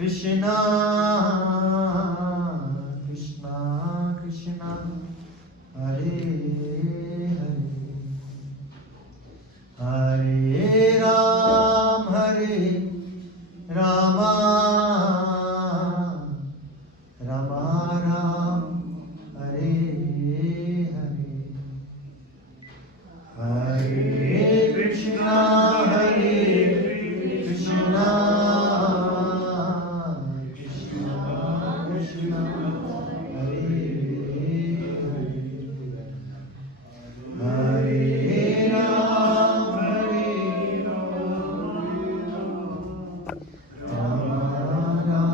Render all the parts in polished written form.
Krishna Krishna Krishna Hare Hare Hare Rama Rama Ram Hare Hare Hare Krishna Krishna Krishna Krishna Hare Hare Hare Rama Rama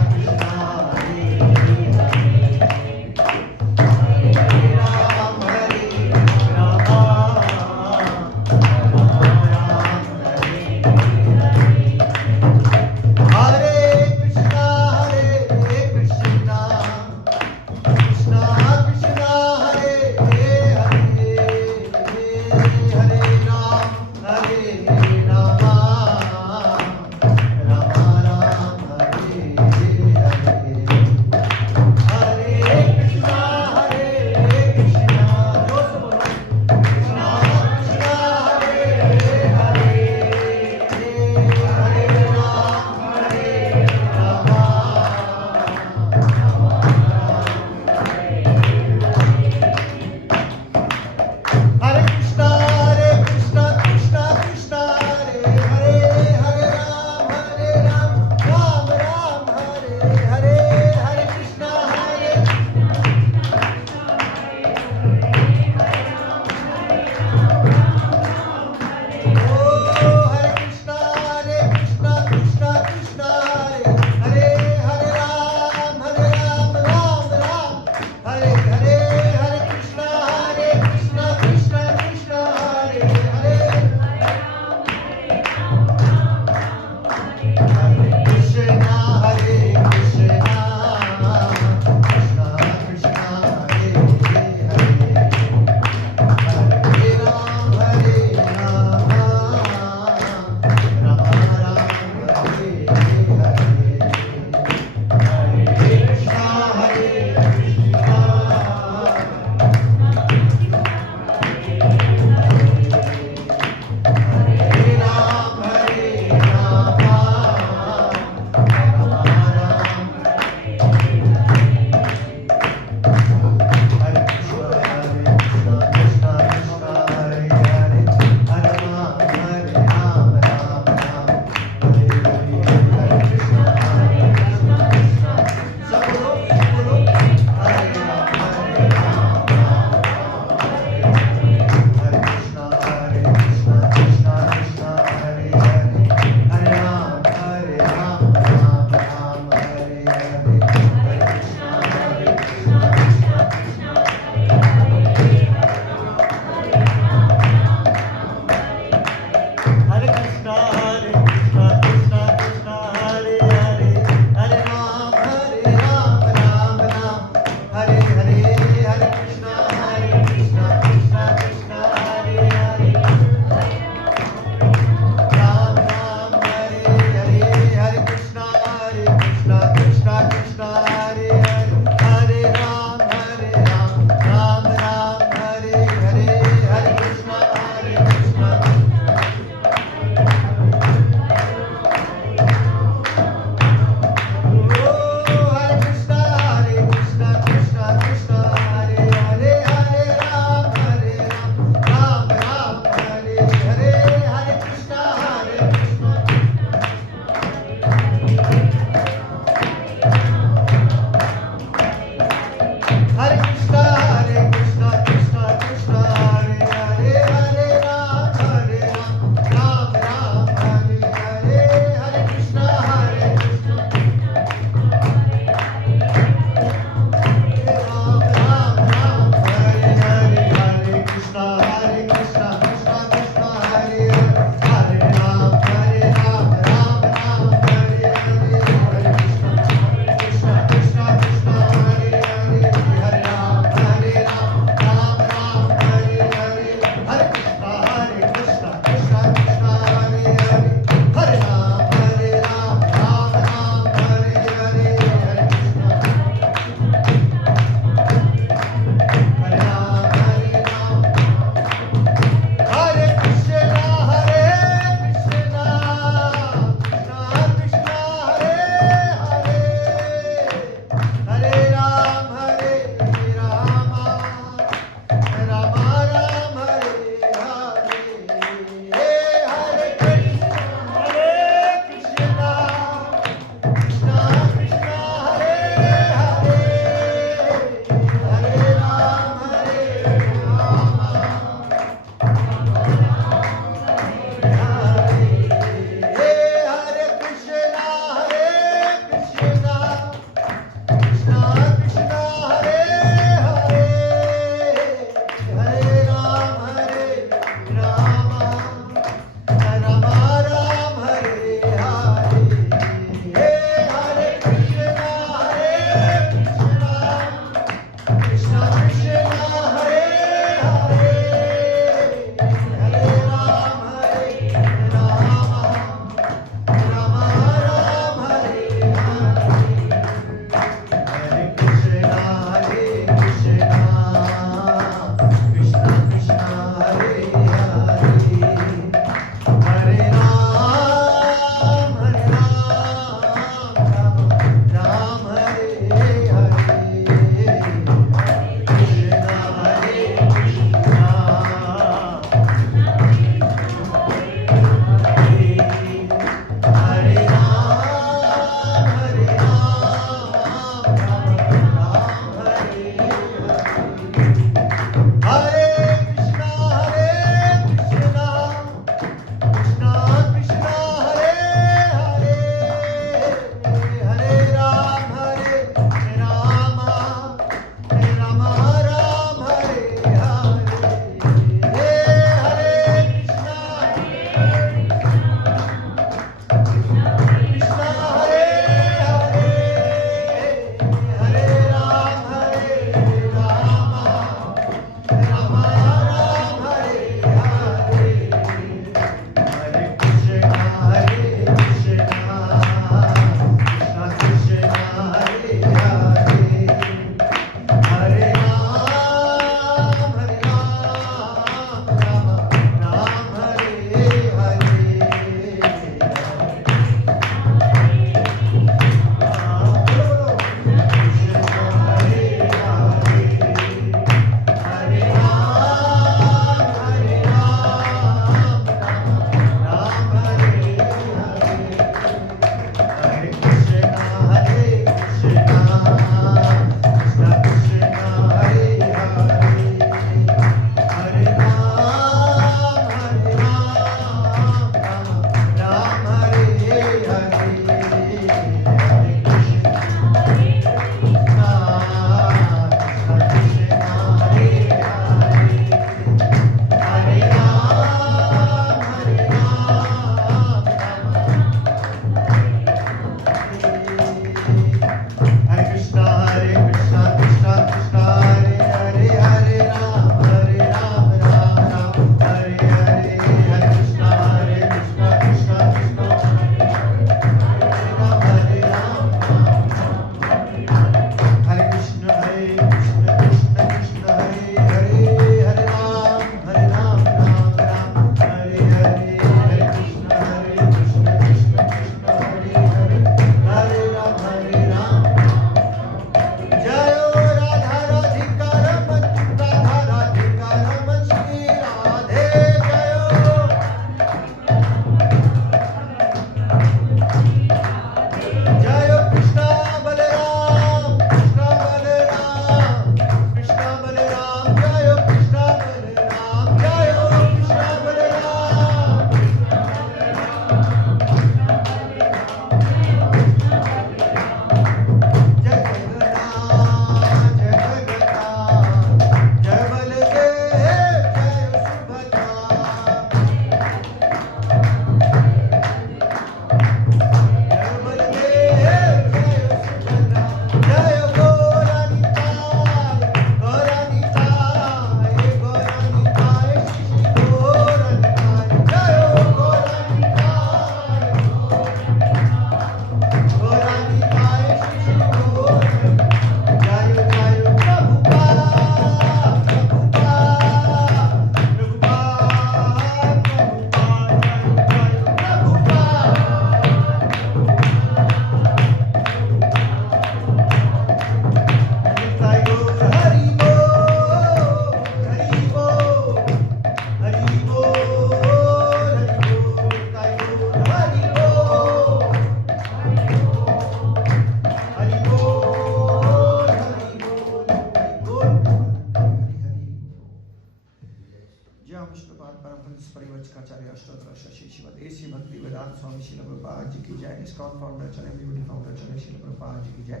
जी की जय। ISKCON founder चले विभूति founder चले श्रील प्रभुपाद जी की जय।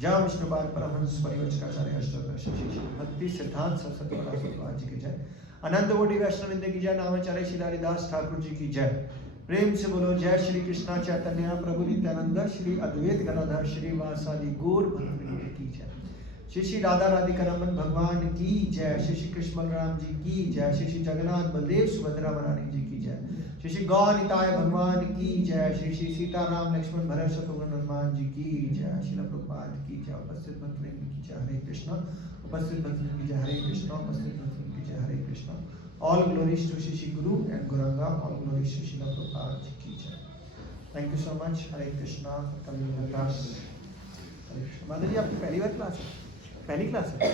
जय विष्णुपाद परमहंस परिवचकाचार्य अष्टादश श्री भक्ति सिद्धांत सरस्वती प्रभुपाद जी की जय। अनंत कोटि वैष्णव वृंद की जय। नामाचार्य श्री हरिदास ठाकुर जी की जय। प्रेम से बोलो जय श्री कृष्णा चैतन्य प्रभु नित्यानंद श्री अद्वैत गदाधर श्री वासादि गौर भक्तवृंद की जय। श्री श्री राधा राधिका रमन भगवान की जय। श्री श्री कृष्ण बलराम जी की जय। श्री श्री जगन्नाथ बलदेव सुभद्रा महारानी जी की जय। श्री श्री गौनिताय भगवान की जय। श्री श्री सीताराम लक्ष्मण भरत शत्रुघ्न हनुमान जी की जय। श्रील प्रभुपाद की जय। उपस्थित भक्तवृंद की जय हरे कृष्णा। उपस्थित भक्तवृंद की जय हरे कृष्णा। उपस्थित भक्तवृंद की जय हरे Krishna. All glories to Shri Guru and Gauranga. All glories to Srila Prabhupada ji ki jai. Thank you so much. Hare Krishna. Coming with us. Hare Krishna. माता जी आपकी पहली बार क्लास है? पहली क्लास है?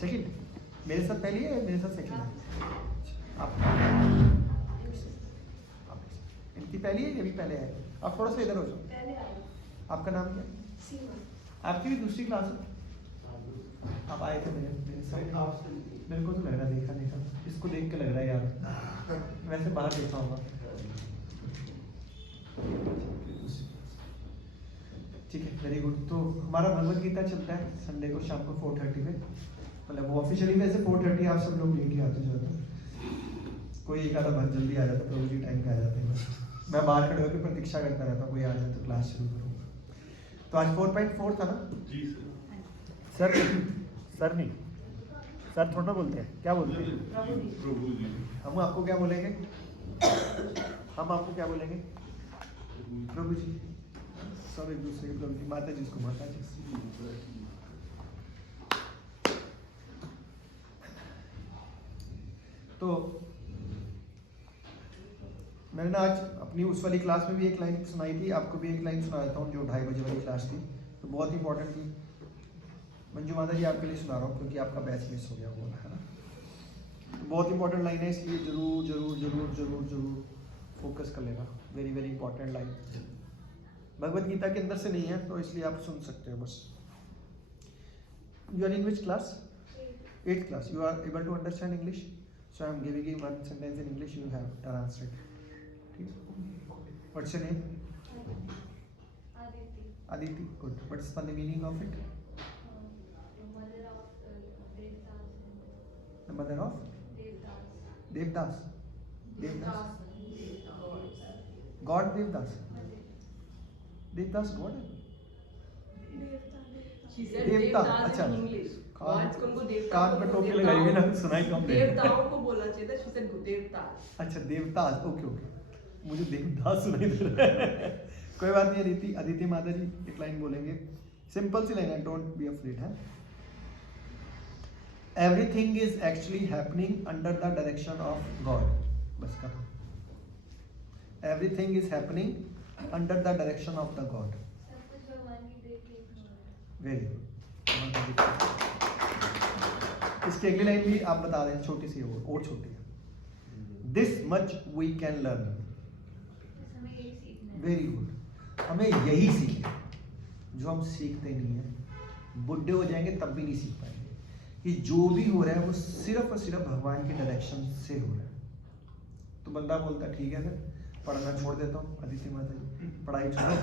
सेकंड? मेरे साथ पहली है? मेरे साथ सेकंड है? आप इनकी पहली है? ये भी पहले है? आप थोड़ा सा इधर हो जाओ। आपका नाम क्या? सीमा। आपकी भी दूसरी क्लास है? आप आए थे मेरे साथ? मेरे को तो लग रहा देखा इसको देख के लग रहा है यार, वैसे बाहर देखा होगा। ठीक है, वेरी गुड। तो हमारा भगवत गीता चलता है संडे को शाम को 4:30 पे, मतलब वो ऑफिशियली वैसे 4:30 आप सब लोग लेके आते जाते, कोई एक आधा बहुत जल्दी आ जाता, प्रभु जी टाइम पे आ जाते हैं, बस मैं बाहर खड़े होकर प्रतीक्षा करता रहता हूँ कोई आ जाए तो क्लास शुरू करूँगा। तो आज 4.4 था ना जी सर? सर नहीं, सर थोड़ा बोलते हैं, क्या बोलते हैं? प्रभु जी। हम आपको क्या बोलेंगे? हम आपको क्या बोलेंगे? प्रभु जी। सब एक दूसरे के प्रभु जी। माता जी को माता जी। तो मैंने ना आज अपनी उस वाली क्लास में भी एक लाइन सुनाई थी, आपको भी एक लाइन सुना देता हूँ जो 2:30 बजे वाली क्लास थी, तो बहुत इंपॉर्टेंट थी। मंजू माता जी आपके लिए सुना रहा हूँ क्योंकि आपका बैच मिस हो गया वो है ना, तो बहुत इंपॉर्टेंट लाइन है, इसलिए जरूर जरूर जरूर जरूर जरूर फोकस कर लेना। Very very important line, Bhagavad Gita के अंदर से नहीं है तो इसलिए आप सुन सकते हो बस। You are in which class? 8th class. You are able to understand English? So I am giving you one sentence in English, you have to translate. ठीक है, what's your name? Aditi. Aditi, good. What's the meaning of it? The mother of Devdas. Devdas. God Devdas. Devdas God है? देवता। अच्छा, कान पे टोपी लगाई हुई ना, सुनाई कम दे। देवताओं को बोलना चाहिए था, she said देवदास। अच्छा देवदास, ओके ओके, मुझे देवदास सुनाई दे रहा है। कोई बात नहीं। अदिति, अदिति माता जी एक लाइन बोलेंगे, सिंपल सी लाइन है, डोंट बी अफ्रेड है। Everything is actually happening under the direction of God. बस खत्म। Everything is happening under the direction of the God. Very good. इसकी अगली लाइन भी आप बता दें, छोटी सी है और छोटी है। This much we can learn. Very good, हमें यही सीखना जो हम सीखते नहीं है, बुढ़े हो जाएंगे तब भी नहीं सीख पाएंगे कि जो भी हो रहा है वो सिर्फ और सिर्फ भगवान के डायरेक्शन से हो रहा है। तो बंदा बोलता ठीक है फिर पढ़ना छोड़ देता हूँ। अदिति माता जी, पढ़ाई छोड़ो,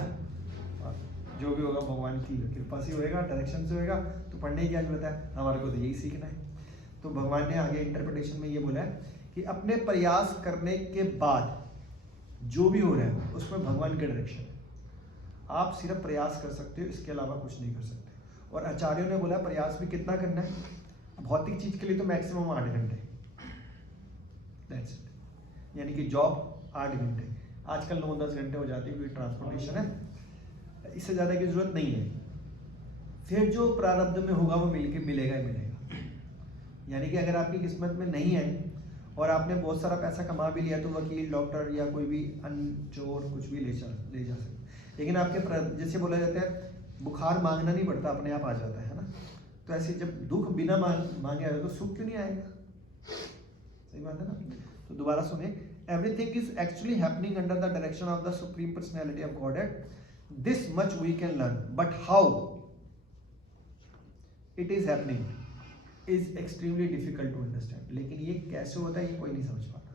जो भी होगा भगवान की कृपा से होएगा, डायरेक्शन से होएगा, तो पढ़ने की क्या जरूरत है, हमारे को तो यही सीखना है। तो भगवान ने आगे इंटरप्रिटेशन में ये बोला है कि अपने प्रयास करने के बाद जो भी हो रहा है उसमें भगवान के डायरेक्शन है। आप सिर्फ प्रयास कर सकते हो, इसके अलावा कुछ नहीं कर सकते। और आचार्यों ने बोला प्रयास भी कितना करना है, भौतिक चीज के लिए तो मैक्सिमम 8 घंटे, दैट्स इट। यानी कि जॉब 8 घंटे, आजकल 9-10 घंटे हो जाती है क्योंकि ट्रांसपोर्टेशन है, इससे ज़्यादा की जरूरत नहीं है। फिर जो प्रारब्ध में होगा वो मिलेगा ही मिलेगा। यानी कि अगर आपकी किस्मत में नहीं है और आपने बहुत सारा पैसा कमा भी लिया तो वकील, डॉक्टर या कोई भी अन्य चोर कुछ भी ले जा सकते। लेकिन आपके जैसे बोला जाता है बुखार मांगना नहीं पड़ता, अपने आप आ जाता है ना। तो ऐसे जब दुख बिना मांगे आए तो सुख क्यों नहीं आएगा? सही बात है ना। तो दोबारा सुने, everything is actually happening under the direction of the supreme personality of God. This much we can learn, but how it is happening is extremely difficult to understand. लेकिन ये कैसे होता है ये कोई नहीं समझ पाता,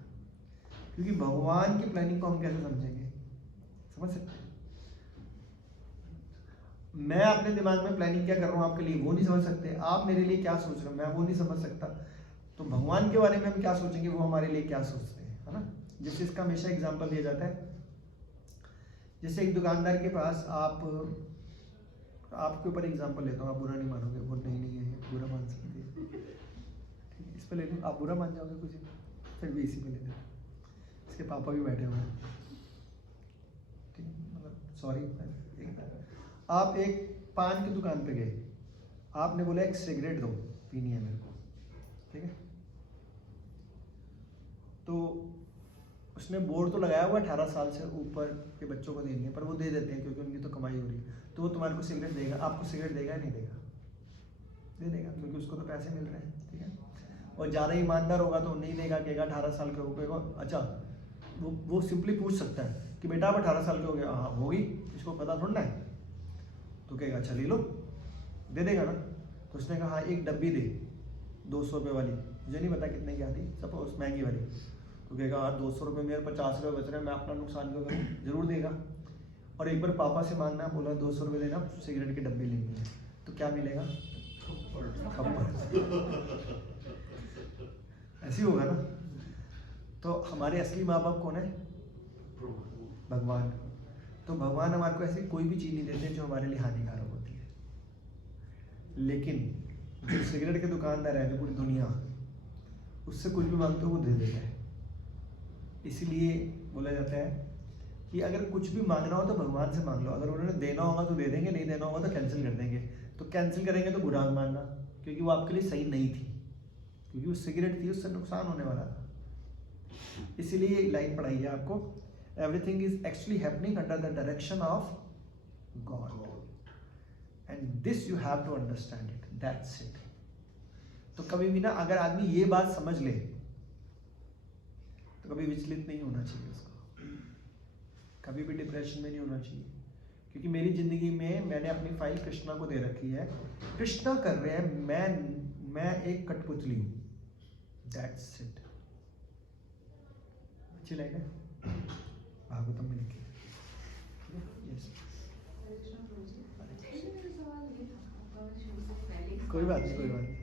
क्योंकि भगवान की प्लानिंग को हम कैसे समझेंगे? समझ सकते हैं? मैं अपने दिमाग में प्लानिंग क्या कर रहा हूँ आपके लिए वो नहीं समझ सकते, आप मेरे लिए क्या सोच रहे हो मैं वो नहीं समझ सकता, तो भगवान के बारे में हम क्या सोचेंगे वो हमारे लिए क्या सोचते हैं, है ना। जैसे इसका हमेशा एग्जांपल दिया जाता है, जैसे एक दुकानदार के पास आपके ऊपर एग्जांपल लेता हूँ, आप बुरा नहीं मानोगे, वो नहीं है बुरा मान सकते हैं, ठीक है, इस पे ले लो, आप बुरा मान जाओगे कुछ, फिर भी इसी पे ले लो, इसके पापा भी बैठे हुए हैं, ठीक है, मतलब सॉरी, आप एक पान की दुकान पे गए, आपने बोला एक सिगरेट दो पीनी है मेरे को, ठीक है, तो उसने बोर्ड तो लगाया हुआ 18 साल से ऊपर के बच्चों को देनी है, पर वो दे देते हैं क्योंकि उनकी तो कमाई हो रही है, तो वो तुम्हारे को सिगरेट देगा, आपको सिगरेट देगा या नहीं देगा? दे देगा, क्योंकि उसको तो पैसे मिल रहे हैं, ठीक है। और ज़्यादा ईमानदार होगा तो नहीं देगा, कहेगा 18 साल के हो गए, अच्छा वो सिंपली पूछ सकता है कि बेटा आप 18 साल के हो गए, हाँ होगी, इसको पता थोड़ा ना है, तो कहेगा अच्छा ले लो, दे देगा ना। तो उसने कहा हाँ एक डब्बी दे 200 रुपये वाली, मुझे नहीं पता कितने की आती, सपोज महंगी वाली, तो कहेगा हाँ 200 रुपये मेरे 50 रुपये बच रहे हैं, मैं अपना नुकसान क्यों करूँ, जरूर देगा। और एक बार पापा से मांगना, बोला 200 रुपये देना, सिगरेट की डब्बी लेनी है, तो क्या मिलेगा? ऐसी होगा ना। तो हमारे असली माँ बाप कौन है? भगवान। तो भगवान हमारे को ऐसी कोई भी चीज़ नहीं देते जो हमारे लिए हानिकारक होती है, लेकिन जो सिगरेट के दुकानदार है, जो पूरी दुनिया उससे कुछ भी मांगते हो वो दे देता है। इसीलिए बोला जाता है कि अगर कुछ भी मांगना हो तो भगवान से मांग लो, अगर उन्होंने देना होगा तो दे देंगे, नहीं देना होगा तो कैंसिल कर देंगे। तो कैंसिल करेंगे तो बुरा मानना, क्योंकि वो आपके लिए सही नहीं थी, क्योंकि वो सिगरेट थी, उससे नुकसान होने वाला था। इसीलिए लाइन पढ़ाई है आपको, everything is actually happening under the direction of God, and this you have to understand it, that's it. तो कभी भी ना अगर आदमी ये बात समझ ले तो कभी विचलित नहीं होना चाहिए उसको, कभी भी डिप्रेशन में नहीं होना चाहिए, क्योंकि मेरी ज़िंदगी में मैंने अपनी फाइल कृष्णा को दे रखी है, कृष्णा कर रहे हैं, मैं एक कठपुतली हूँ, दैट्स इट। अच्छी लाइन है, भागवतम में लिखी है, यस। कोई बात नहीं, कोई बात नहीं।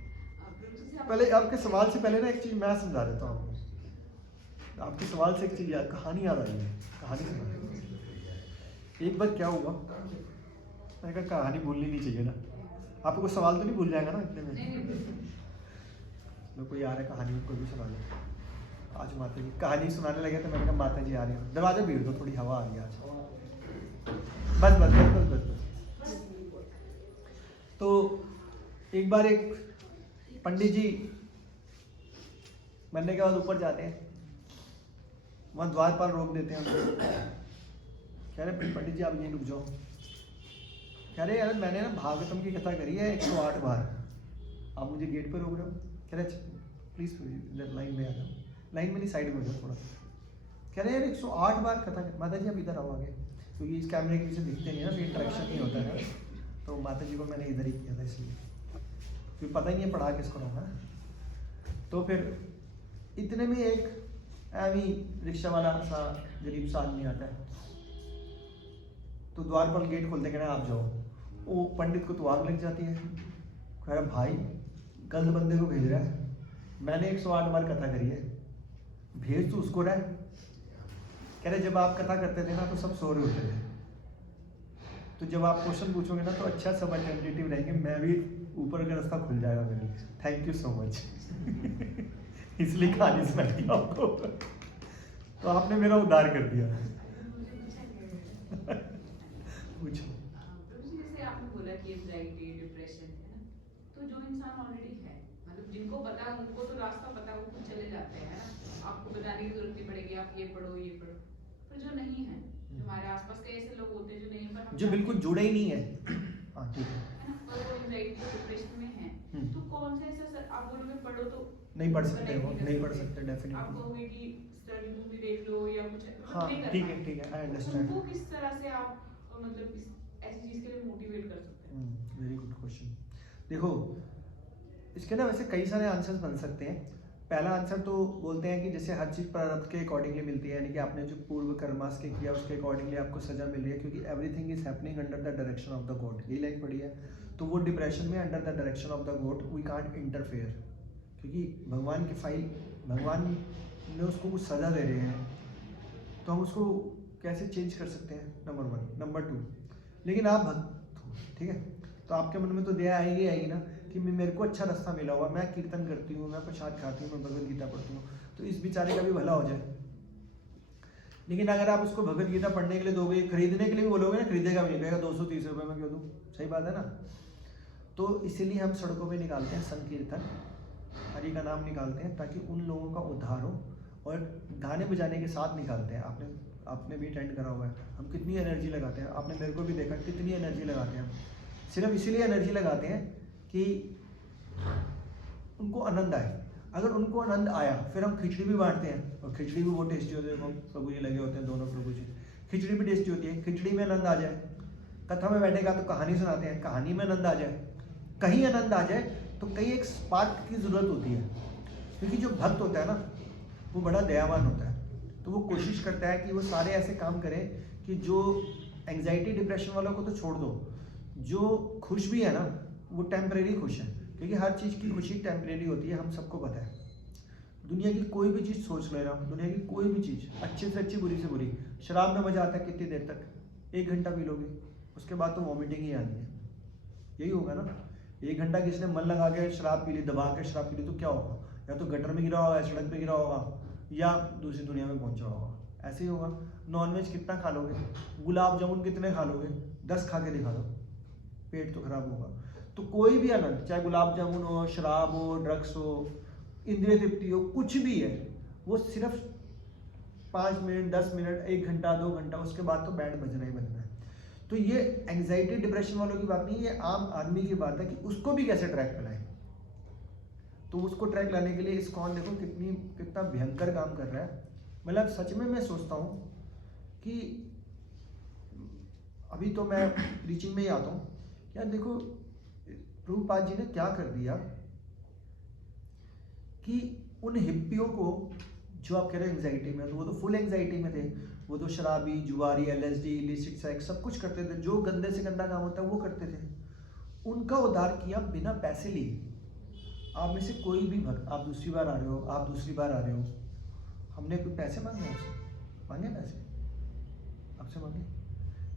पहले आपके सवाल से पहले ना एक चीज़ मैं समझा देता हूँ आपको। आपके सवाल से एक चीज़ याद, कहानी याद आई है, कहानी सुना। एक बार क्या हुआ, मैंने कहा कहानी भूलनी नहीं चाहिए ना, आपको कोई सवाल तो नहीं भूल जाएगा ना इतने में? लोग कोई आ रहा है कहानी में, कोई भी सुना ले। आज माता जी कहानी सुनाने लगे तो मैंने कहा माता जी आ रही है, दरवाजा भीड़ दो, थोड़ी हवा आ रही है आज, बस बस बस बस बस बस। तो एक बार एक पंडित जी मरने के बाद ऊपर जाते हैं, वहाँ द्वारपाल रोक देते हैं उनको, कह रहे पंडित जी आप यहीं रुक जाओ। कह रहे यार मैंने ना भागवतम की कथा करी है 108 बार, आप मुझे गेट पर रोक रहे हो। कह रहे प्लीज़ इधर लाइन में आ जाओ, लाइन में नहीं साइड में हो जाओ थोड़ा। कह रहे यार 108 बार कथा कर, माता जी आप इधर आओ आगे, क्योंकि इस कैमरे के पीछे दिखते नहीं है ना, इंटरेक्शन नहीं होता है, तो माता जी को मैंने इधर ही किया था इसलिए, क्योंकि पता ही नहीं है पढ़ा किसको रहा है। तो फिर इतने में एक अभी रिक्शा वाला सा गरीब सा आदमी आता है, तो द्वार पर गेट खोलते कहना आप जाओ, वो पंडित को तो आग लग जाती है। कह रहा भाई गलत बंदे को भेज रहा है, मैंने 108 बार कथा करी है, भेज तो उसको रहा है। कह रहे जब आप कथा करते थे ना तो सब सो रहे होते थे, तो जब आप क्वेश्चन पूछोगे ना तो अच्छा सब अटेंटिव रहेंगे, मैं भी ऊपर का रास्ता खुल जाएगा मेरे लिए। Thank you so much. इसलिए कहानी सुनाई आपको, तो आपने मेरा उद्धार कर दिया। पूछो। जैसे आपने बोला कि एंजाइटी डिप्रेशन है ना, तो जो इंसान ऑलरेडी है, मतलब जिनको पता है उनको तो रास्ता पता है, वो खुद चले जाते हैं ना, आपको बताने की जरूरत नहीं पड़ेगी आप ये पढ़ो ये पढ़ो। पर जो नहीं है, हमारे आसपास कई ऐसे लोग होते हैं जो नहीं है, पर जो बिल्कुल जुड़े ही नहीं है, हाँ ठीक है ना, और वो एंजाइटी डिप्रेशन में है, तो कौन सा ऐसा सर आप बोलोगे पढ़ो तो नहीं पढ़ सकते हो, नहीं पढ़ सकते आप डेफिनेटली। कहोगे कि स्टडी मूवी देख लो या कुछ, हाँ नहीं ठीक करना। है ठीक है, आई अंडरस्टैंड। उनको किस तरह से आप मतलब इस ऐसी चीज के लिए मोटिवेट कर सकते हैं? Very good question. देखो इसके ना वैसे कई सारे आंसर्स बन सकते हैं, पहला आंसर तो बोलते हैं कि जैसे हर चीज़ प्रारब्ध के अकॉर्डिंगली मिलती है, यानी कि आपने जो पूर्व कर्मास के किया उसके अकॉर्डिंगली आपको सजा मिल रही है, क्योंकि everything is happening under the direction of the God. यही लाइन पढ़ी है। तो वो डिप्रेशन में under the direction of the God we can't interfere, क्योंकि भगवान की फाइल, भगवान ने उसको कुछ सजा दे रहे हैं तो हम उसको कैसे चेंज कर सकते हैं, नंबर 1। नंबर 2, लेकिन आप भक्त हो, ठीक है, तो आपके मन में तो दया आएगी ना कि मेरे को अच्छा रास्ता मिला हुआ, मैं कीर्तन करती हूँ, मैं प्रसाद खाती हूँ, मैं भगवद गीता पढ़ती हूँ, तो इस बेचारे का भी भला हो जाए। लेकिन अगर आप उसको भगवद गीता पढ़ने के लिए दोगे, खरीदने के लिए भी बोलोगे ना, खरीदेगा भी नहीं, कहेगा 230 रुपये में क्यों दूँ, सही बात है ना। तो इसीलिए हम सड़कों पे निकालते हैं संकीर्तन, हरि का नाम निकालते हैं, ताकि उन लोगों का उद्धार हो, और गाने बजाने के साथ निकालते हैं। आपने भी अटेंड करा हुआ है, हम कितनी एनर्जी लगाते हैं, आपने मेरे को भी देखा कितनी एनर्जी लगाते हैं हम। सिर्फ इसीलिए एनर्जी लगाते हैं कि उनको आनंद आए। अगर उनको आनंद आया फिर हम खिचड़ी भी बांटते हैं, और खिचड़ी भी बहुत टेस्टी होती है, प्रभु जी लगे होते हैं, दोनों प्रभु जी, खिचड़ी भी टेस्टी होती है, खिचड़ी में आनंद आ जाए। कथा में बैठेगा तो कहानी सुनाते हैं, कहानी में आनंद आ जाए, कहीं आनंद आ जाए तो कहीं एक स्पार्क की ज़रूरत होती है, क्योंकि जो भक्त होता है ना वो बड़ा दयावान होता है, तो वो कोशिश करता है कि वो सारे ऐसे काम करे कि जो एंग्जाइटी डिप्रेशन वालों को तो छोड़ दो, जो खुश भी है ना वो टेम्परेरी खुश है, क्योंकि हर चीज़ की खुशी टेम्परेरी होती है, हम सबको पता है। दुनिया की कोई भी चीज़ सोच ले रहा हूँ, दुनिया की कोई भी चीज़, अच्छे से अच्छी बुरी से बुरी, शराब में मज़ा आता है कितनी देर तक, 1 घंटा पी लोगे, उसके बाद तो वॉमिटिंग ही आनी है, यही होगा ना। 1 घंटा किसने मन लगा के शराब पी ली, दबा के शराब पी ली, तो क्या होगा, या तो गटर में गिरा होगा, या सड़क पे गिरा होगा, या दूसरी दुनिया में पहुंचा होगा, ऐसे ही होगा। नॉनवेज कितना खा लोगे, गुलाब जामुन कितने खा लोगे, 10 खा के दिखा दो, पेट तो खराब होगा। तो कोई भी आनंद, चाहे गुलाब जामुन हो, शराब हो, ड्रग्स हो, इंद्रिय तृप्ति हो, कुछ भी है, वो सिर्फ 5 मिनट, 10 मिनट, 1 घंटा, 2 घंटा, उसके बाद तो बैंड बजना ही बजना है। तो ये एंग्जाइटी डिप्रेशन वालों की बात नहीं, ये आम आदमी की बात है कि उसको भी कैसे ट्रैक पे लाएं। तो उसको ट्रैक लाने के लिए इस्कॉन देखो कितना भयंकर काम कर रहा है। मतलब सच में मैं सोचता हूँ कि अभी तो मैं प्रीचिंग में ही आता हूँ, यार देखो प्रभुपाद जी ने क्या कर दिया कि उन हिप्पियों को, जो आप कह रहे हो एंग्जाइटी में, तो वो तो फुल एंग्जाइटी में थे, वो तो शराबी, जुआरी, LSD, इलिसिट सेक्स सब कुछ करते थे, जो गंदे से गंदा काम होता है वो करते थे। उनका उद्धार किया बिना पैसे लिए। आप में से कोई भी भक्त, आप दूसरी बार आ रहे हो, आप दूसरी बार आ रहे हो, हमने कोई पैसे मांगे आपसे, मांगे पैसे आपसे मांगे?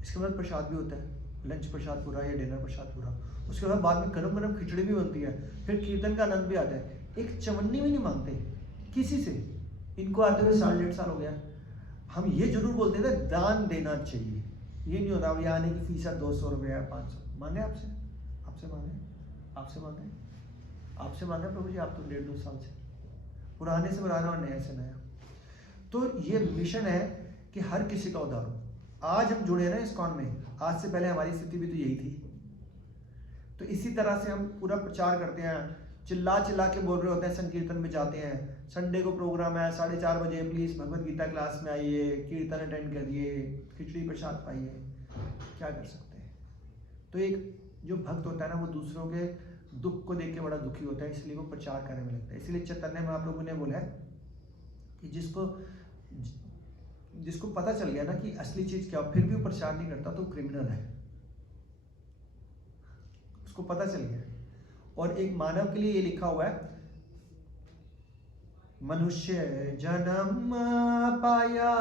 इसके बाद प्रसाद भी होता है, लंच प्रसाद पूरा या डिनर प्रसाद पूरा, उसके बाद में गरम गरम खिचड़ी भी बनती है, फिर कीर्तन का आनंद भी आता है। एक चवन्नी भी नहीं मांगते किसी से, इनको आते हुए 1.5 साल हो गया। हम ये जरूर बोलते थे दान देना चाहिए, ये नहीं होता अब यहाँ आने की फीस है 200 रुपये या 500, मांगे आपसे? आपसे मांगे? आपसे मांगे? आपसे मांगा प्रभु जी? आप तो 1.5-2 साल से, पुराने से पुराना और नया से नया। तो ये मिशन है कि हर किसी का उद्धार हो। आज हम जुड़े ना इस्कॉन में, आज से पहले हमारी स्थिति भी तो यही थी। तो इसी तरह से हम पूरा प्रचार करते हैं, चिल्ला चिल्ला के बोल रहे होते हैं, संकीर्तन में जाते हैं, संडे को प्रोग्राम है 4:30 बजे, प्लीज़ भगवद गीता क्लास में आइए, कीर्तन अटेंड करिए, खिचड़ी प्रसाद पाइए। क्या कर सकते हैं? तो एक जो भक्त होता है ना, वो दूसरों के दुख को देख के बड़ा दुखी होता है, इसलिए वो प्रचार करने में लगता है। इसलिए चैतन्य महाप्रभु ने बोला है कि जिसको पता चल गया ना कि असली चीज क्या, फिर भी वो प्रचार नहीं करता तो क्रिमिनल है, उसको पता चल गया। और एक मानव के लिए ये लिखा हुआ है, मनुष्य जन्म पाया,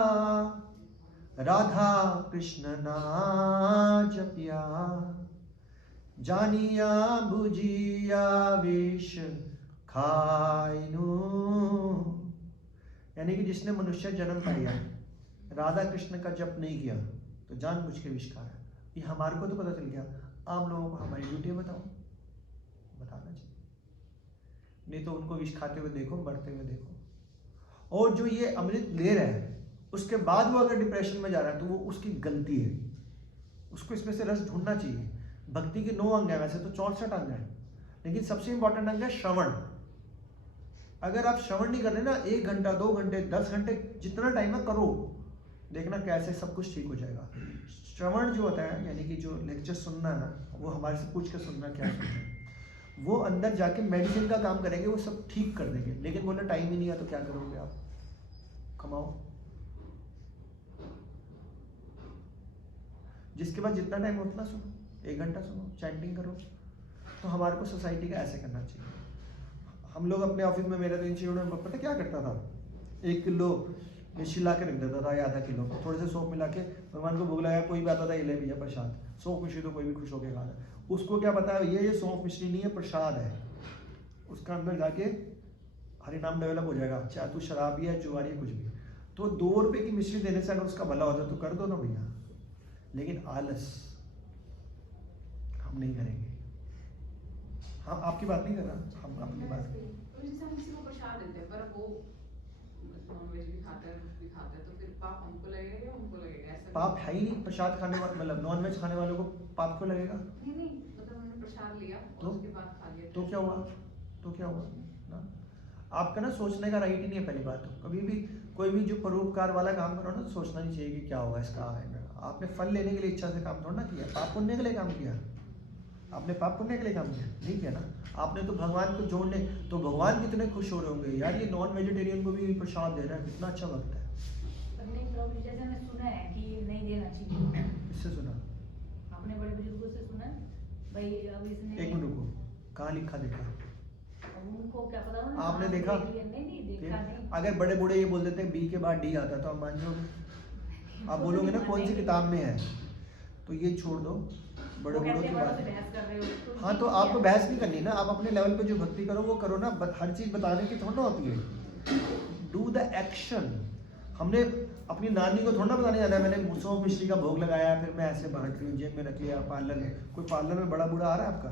राधा कृष्ण ना जपिया, जानिया बुझिया विष खाइनु। यानी कि जिसने मनुष्य जन्म पाया, राधा कृष्ण का जप नहीं किया, तो जानबूझ के विष खाया। ये हमारे को तो पता चल गया, आम लोगों को हमारी ड्यूटी बताओ, बताना चाहिए, नहीं तो उनको विष खाते हुए देखो, मरते हुए देखो। और जो ये अमृत ले रहा है, उसके बाद वो अगर डिप्रेशन में जा रहा है तो वो उसकी गलती है, उसको इसमें से रस ढूंढना चाहिए। भक्ति के 9 अंग है, वैसे तो 64 अंग है, लेकिन सबसे इंपॉर्टेंट अंग है श्रवण। अगर आप श्रवण नहीं कर रहे ना, 1 घंटा, 2 घंटे, 10 घंटे, जितना टाइम है करो, देखना कैसे सब कुछ ठीक हो जाएगा। श्रवण जो होता है, यानी कि जो लेक्चर सुनना है ना, वो हमारे से पूछ के सुनना, क्या सुनना है। वो अंदर जाके मेडिसिन का काम करेंगे, वो सब ठीक कर देंगे। लेकिन बोला टाइम ही नहीं है तो क्या करोगे आप? कमाओ। जिसके पास जितना टाइम उतना सुनो, 1 घंटा सुनो, चैंटिंग करो। तो हमारे को सोसाइटी का ऐसे करना चाहिए। हम लोग अपने ऑफिस में, मेरे तो इंस्टीट्यूट में पता क्या करता था, 1 किलो मिर्ची ला के रख देता था या आधा किलो, थोड़े से सौंफ मिला के भगवान को भोग लगाया। कोई भी आता था, ये ले भैया प्रसाद, सौंफ मिश्री तो कोई भी खुश होकर खाता। उसको क्या पता है ये सौंफ मिश्री नहीं है, प्रसाद है। उसका अंदर जाके हरि नाम डेवलप हो जाएगा, चाहे तू शराबी है, जुआरी है, कुछ भी। तो 2 रुपए की मिश्री देने से अगर उसका भला होता तो कर दो ना भैया। लेकिन आलस हम नहीं करेंगे। हम आपकी बात नहीं कर रहा, हम अपनी बात। तो जैसे हम किसी को प्रसाद देते हैं, पर वो नॉनवेज भी खाता है, कुछ भी खाता है, तो फिर पाप हमको लगेगा या उनको लगेगा? ऐसा पाप है ही नहीं। प्रसाद खाने वाले, मतलब नॉनवेज खाने वालों को पाप क्यों लगेगा? नहीं, मतलब हमने प्रसाद लिया तो? और उसके बाद खा लिया, तो क्या हुआ? तो क्या हुआ ना? आपका ना सोचने का राइट ही नहीं है। पहली बात तो कभी भी कोई भी जो परोपकार वाला काम करो ना, तो सोचना नहीं चाहिए कि क्या होगा इसका आएगा। आपने फल लेने के लिए इच्छा से काम थोड़ा ना किया, पाप पुण्य के लिए काम किया। आपने पाप पुण्य के लिए काम किया नहीं किया ना। आपने तो भगवान को जोड़ने, तो भगवान कितने खुश हो रहे होंगे यार, ये नॉन वेजिटेरियन को भी प्रसाद दे रहा है, कितना अच्छा वक्त है। जैसे मैंने सुना है कि नहीं देना चाहिए। इससे सुना? अपने बड़े बुजुर्गों से सुना भाई। अब इसने 1 मिनट रुको, कहाँ लिखा देखा? अब उनको क्या पता ना, आपने देखा? नहीं देखा नहीं। अगर बड़े बूढ़े ये बोल देते हैं बी के बाद डी आता, तो आप मान जाओगे? आप बोलोगे ना कौन सी किताब में है, तो ये छोड़ दो बड़े बूढ़ों की बात। बहस कर रहे हो। हाँ, तो आपको बहस नहीं करनी ना, आप अपने लेवल पे जो भक्ति करो वो करो ना। हर चीज बताने की थोड़ा ना होती है। Do the action. हमने अपनी नानी को थोड़ा ना बताने जाना है मैंने सौंफ मिश्री का भोग लगाया, फिर मैं ऐसे बांट रही हूँ, जेब में रख लिया। पार्लर में, कोई पार्लर में बड़ा बूढ़ा आ रहा है आपका?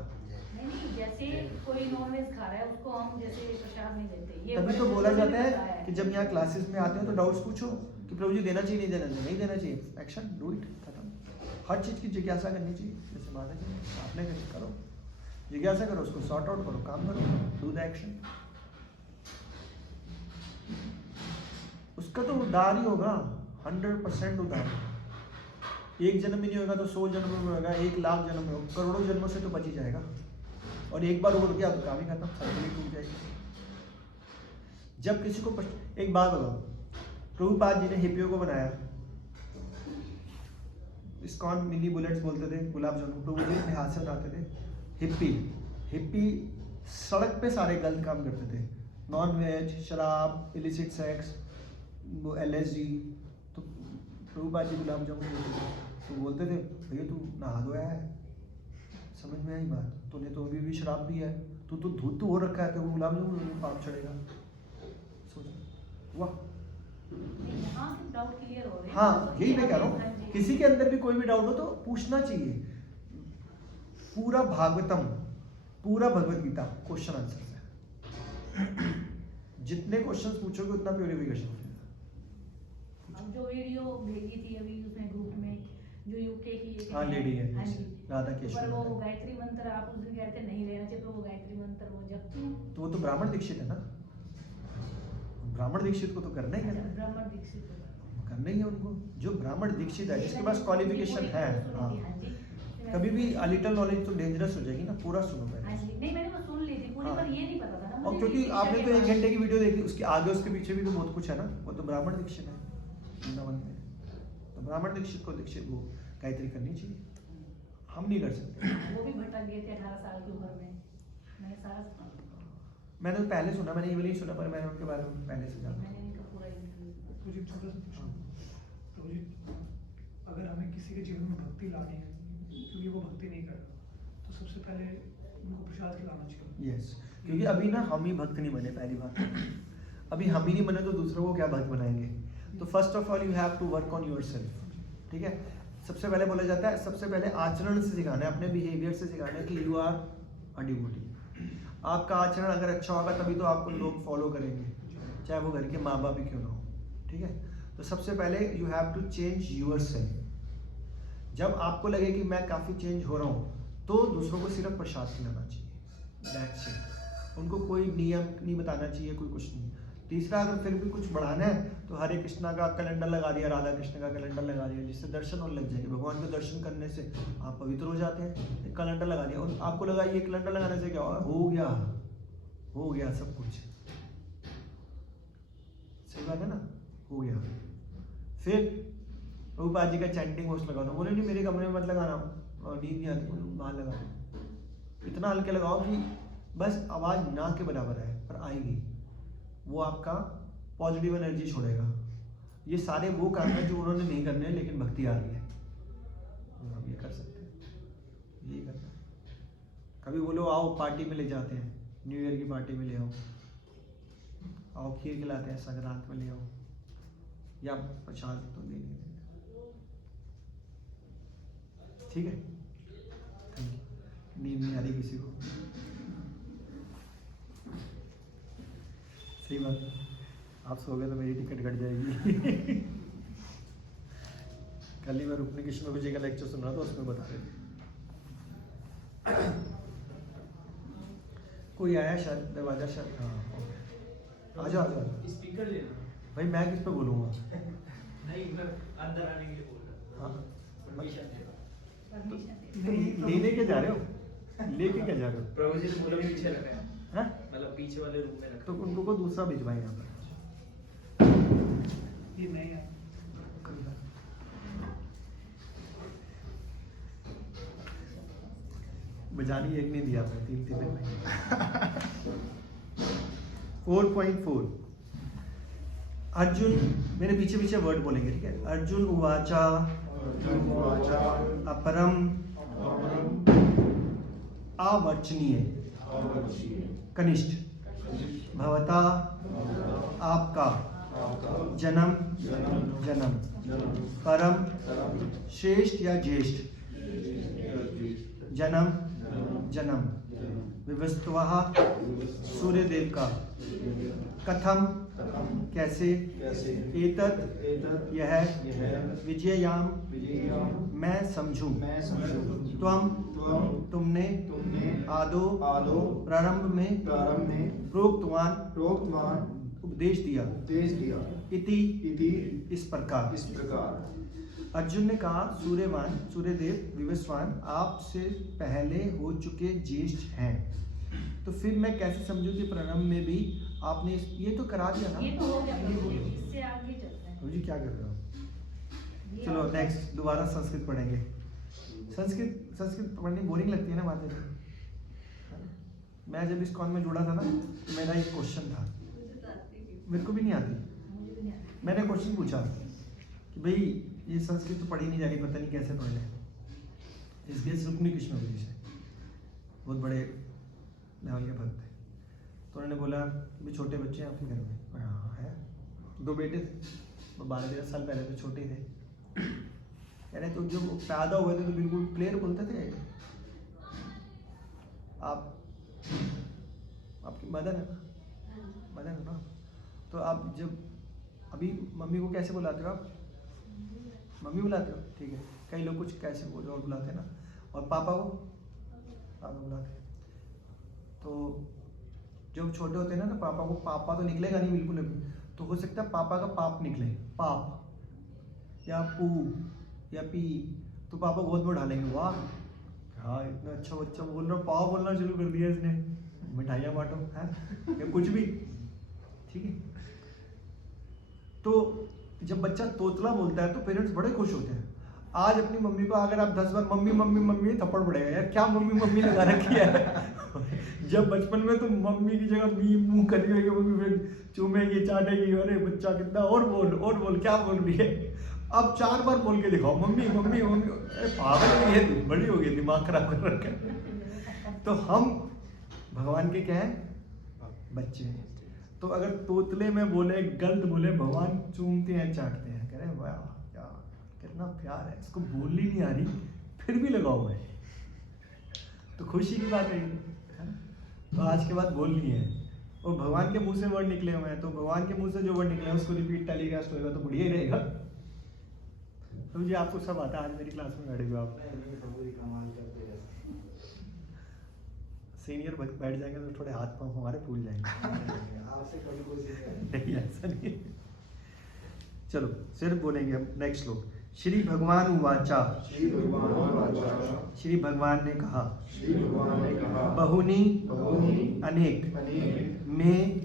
नहीं, जैसे कोई नॉनवेज खा रहा है उसको हम जैसे प्रसाद नहीं देते। ये तभी तो बोला जाता है कि जब यहाँ क्लासेस में आते हो तो डाउट्स पूछो कि प्रभु जी देना चाहिए, नहीं देना चाहिए, नहीं देना चाहिए। एक्शन, डू इट, खत्म। हर चीज़ की जिज्ञासा करनी चाहिए। जैसे माता जी आपने करो, जिज्ञासा करो, उसको सॉर्ट आउट करो, काम करो, डू द एक्शन। उसका तो उद्धार ही होगा, 100% उद्धार। 1 जन्म ही नहीं होगा तो 100 जन्म में होगा, 1 लाख जन्म में होगा, करोड़ों जन्मों से तो बच ही जाएगा। और एक बार उड़ गया तो काम ही खत्म, सर्कल टूट जाएगी। जब किसी को एक बात बताओ, प्रभुपाद जी ने हिप्पियों को बनाया, इस्कॉन मिनी बुलेट्स बोलते थे, गुलाब जामुन प्रभु जी अपने हाथ से बनाते थे। हिप्पी सड़क पे सारे गलत काम करते थे, नॉन वेज, शराब, इलिसिट सेक्स, LSD। तो प्रभुपाद जी गुलाब जामुन बोलते थे, तो बोलते थे भैया तू नहा धोया है, समझ में आई बात? तूने तो अभी भी शराब पी है, तू तो धूत हो रखा है, तो गुलाब जामुन पाप चढ़ेगा। सोच वाह। हाँ, यही मैं कह रहा हूँ, किसी के अंदर भी कोई भी डाउट हो तो पूछना चाहिए। पूरा भागवतम, पूरा भगवत गीता क्वेश्चन आंसर है। जितने क्वेश्चंस पूछोगे उतना प्योरिफिकेशन होगा। अब जो वीडियो भेजी थी अभी उसमें ग्रुप में, जो यूके की हाँ लेडी है, हाँ जी, राधा पर केशव। वो गायत्री मंत्र आप उस दिन कहते नहीं लेना चाहिए, तो वो गायत्री मंत्र वो जपती हैं। तो वो तो ब्राह्मण दीक्षित है ना, ब्राह्मण दीक्षित को तो करना ही करना है, ब्राह्मण दीक्षित करना ही है उनको। जो ब्राह्मण दीक्षित है, जिसके पास क्वालिफिकेशन है। हाँ, कभी भी लिटिल नॉलेज तो डेंजरस हो जाएगी ना, पूरा सुनो पहले। हाँ जी, नहीं मैंने वो सुन ली थी पूरी, पर ये नहीं पता था ना और मुझे क्योंकि कि आपने तो क्या 1 घंटे की वीडियो देखी, उसके आगे उसके पीछे भी तो बहुत कुछ है ना। वो तो ब्राह्मण दीक्षित है वृंदावन में, तो ब्राह्मण दीक्षित को दीक्षित वो गायत्री करनी चाहिए, हम नहीं कर सकते। वो भी भटक गए थे 18 साल की उम्र में, मैंने सारा सुना। मैंने तो पहले सुना, मैंने ये वाली नहीं सुना, पर मैंने उनके बारे में पहले से जाना। मैंने इनका पूरा इंटरव्यू। मुझे एक छोटा सा प्रश्न, तो जी अगर हमें किसी के जीवन में भक्ति लानी है, क्योंकि वो भक्ति नहीं कर रहा, तो सबसे पहले उनको प्रसाद खिलाना चाहिए। यस, क्योंकि अभी ना हम ही भक्त नहीं बने। पहली बात, अभी हम ही नहीं बने तो दूसरों को क्या भक्त बनाएंगे? तो first of all you have to work on yourself. ठीक है, सबसे पहले बोला जाता है, सबसे पहले आचरण से सिखाना है, अपने बिहेवियर से सिखाना है कि यू आर अ डिवोटी। आपका आचरण अगर अच्छा होगा तभी तो आपको लोग फॉलो करेंगे, चाहे वो घर के माँ बाप ही क्यों ना हो। ठीक है, तो सबसे पहले you have to change yourself. जब आपको लगे कि मैं काफ़ी चेंज हो रहा हूँ, तो दूसरों को सिर्फ प्रसाद खिलाना चाहिए, दैट्स इट। उनको कोई नियम नहीं बताना चाहिए, कोई कुछ नहीं। तीसरा, अगर फिर भी कुछ बढ़ाना है तो हरे कृष्णा का कैलेंडर लगा दिया, राधा कृष्ण का कैलेंडर लगा दिया, जिससे दर्शन और लग जाएंगे। भगवान के दर्शन करने से आप पवित्र हो जाते हैं। एक कैलेंडर लगा दिया, और आपको लगा ये कैलेंडर लगाने से क्या होगा, हो गया सब कुछ। सही बात है ना, हो गया। फिर प्रभुपाद जी का चैंटिंग बॉक्स लगा दो, बोले नहीं मेरे कमरे में मत लगाना, और नींद नहीं आती, बाहर लगा दो। इतना हल्के लगाओ कि बस आवाज़ ना के बराबर है पर आएगी, वो आपका पॉजिटिव एनर्जी छोड़ेगा। ये सारे वो काम है जो उन्होंने नहीं करने हैं, लेकिन भक्ति आ रही है, हम ये कर सकते हैं, यही करना है। कभी बोलो आओ पार्टी में ले जाते हैं, न्यू ईयर की पार्टी में ले आओ खीर खिलाते हैं, संक्रांत में ले आओ, या प्रसाद तो ले लेंगे, ठीक है। Thank you. नींद नहीं आ रही किसी को, सही बात है, आप सो गए तो मेरी टिकट कट जाएगी। कल ही मैं रुक्मिणी कृष्ण जी का लेक्चर सुन रहा था, उसमें बता रहे थे। कोई आया शायद, दरवाजा शायद, हाँ आ जाओ। स्पीकर लेना भाई मैं किस पे बोलूँगा? नहीं, मैं अंदर आने के लिए बोल रहा हाँ, परमिशन दे तो लेने के जा रहे हो, लेके क्या जा रहे हो? प्रभु जी ने बोला पीछे रखा है, हाँ? मतलब पीछे वाले रूम में रखा। तो उनको को दूसरा भिजवाएं यहाँ पर। ये नहीं है। बजानी एक नहीं दिया था, 3 4.4 अर्जुन, मेरे पीछे पीछे वर्ड बोलेंगे, ठीक है। अर्जुन उवाचा अपरम अवर्चनीय कनिष्ठ भवता आपका जन्म परम श्रेष्ठ या ज्येष्ठ जन्म विवस्वः सूर्यदेव का कथम कैसे एतत् यह विजयाम मैं समझूं तुमने आदो प्रारंभ में प्रोक्तवान उपदेश दिया इति इस प्रकार। अर्जुन ने कहा सूर्यदेव विवस्वान आपसे पहले हो चुके ज्येष्ठ हैं, तो फिर मैं कैसे समझूं कि प्रारंभ में भी आपने ये तो करा दिया ना। ये तो हो गया, इससे आगे चलते हैं। जी क्या कर रहे हो? ये चलो और- नेक्स्ट दोबारा संस्कृत पढ़ेंगे। संस्कृत पढ़नी बोरिंग लगती है ना माता जी? मैं जब इस कॉन में जुड़ा था ना, तो मेरा एक क्वेश्चन था, मुझे तो आती नहीं। मेरे को भी नहीं आती। मुझे भी नहीं आती। मैंने क्वेश्चन पूछा कि भाई ये संस्कृत तो पढ़ी नहीं जा रही, पता नहीं कैसे पढ़ लें। इसलिए रुक्मिणी कृष्ण जी से बहुत बड़े लेवल के भक्त थे, तो उन्होंने बोला कि भाई छोटे बच्चे हैं आपके घर में? हाँ है, 2 बेटे थे, 12-13 साल पहले तो छोटे थे। कह रहे तो जब पैदा हुए थे तो बिल्कुल क्लियर बोलते थे। आपकी मदर है ना, तो आप जब अभी मम्मी को कैसे बुलाते हो आप? मम्मी बुलाते हो, ठीक है। कई लोग कुछ कैसे और बुलाते हैं ना, और पापा को पापा बुलाते हैं। तो जब छोटे होते हैं ना, तो पापा को पापा तो निकलेगा नहीं बिल्कुल अभी, तो हो सकता है पापा का पाप निकले, पाप या पू या पी, तो पापा गोद में उठालेंगे। वाह हाँ, इतना अच्छा बच्चा बोल रहा, पाव बोलना शुरू कर दिया इसने, मिठाइयाँ बांटो है या कुछ भी, ठीक है। तो जब बच्चा तोतला बोलता है तो पेरेंट्स बड़े खुश होते हैं। आज अपनी मम्मी को अगर आप 10 बार मम्मी मम्मी मम्मी थप्पड़ पड़ेगा, यार क्या मम्मी मम्मी लगा रखी है। जब बचपन में तो मम्मी की जगह मी मुंह कर रही है, मम्मी फिर चूमेगी चाटेगी, अरे बच्चा कितना और बोल क्या बोल रही है। अब 4 बार बोल के दिखाओ मम्मी मम्मी मम्मी, अरे पागल है, बड़ी हो गई, दिमाग खराब कर रखा है। तो हम भगवान के क्या है, बच्चे हैं। तो अगर तोतले में बोले, गलत बोले, भगवान चूमते हैं चाटते हैं, कह रहे हैं वाह क्या कितना प्यार है, इसको बोलनी नहीं आ रही फिर भी लगाओ है, तो खुशी की बात है ना। तो आज के बाद बोलनी है, और भगवान के मुंह से वर्ड निकले हुए हैं, तो भगवान के मुंह से जो वर्ड निकले हैं उसको रिपीट टेलीकास्ट होगा तो बढ़िया ही रहेगा। तो जी आपको सब आता है, आज मेरी क्लास में बैठे हुए आप, सीनियर बैठ जाएंगे तो थोड़े हाथ पांव हमारे फूल जाएंगे। आपसे कभी कोई नहीं ऐसा नहीं। चलो सिर्फ बोलेंगे हम नेक्स्ट श्लोक। श्री भगवान उवाचा, श्री भगवान वाचा, श्री भगवान ने कहा, श्री भगवान ने कहा, बहुनी बहुनी अनेक अनेक में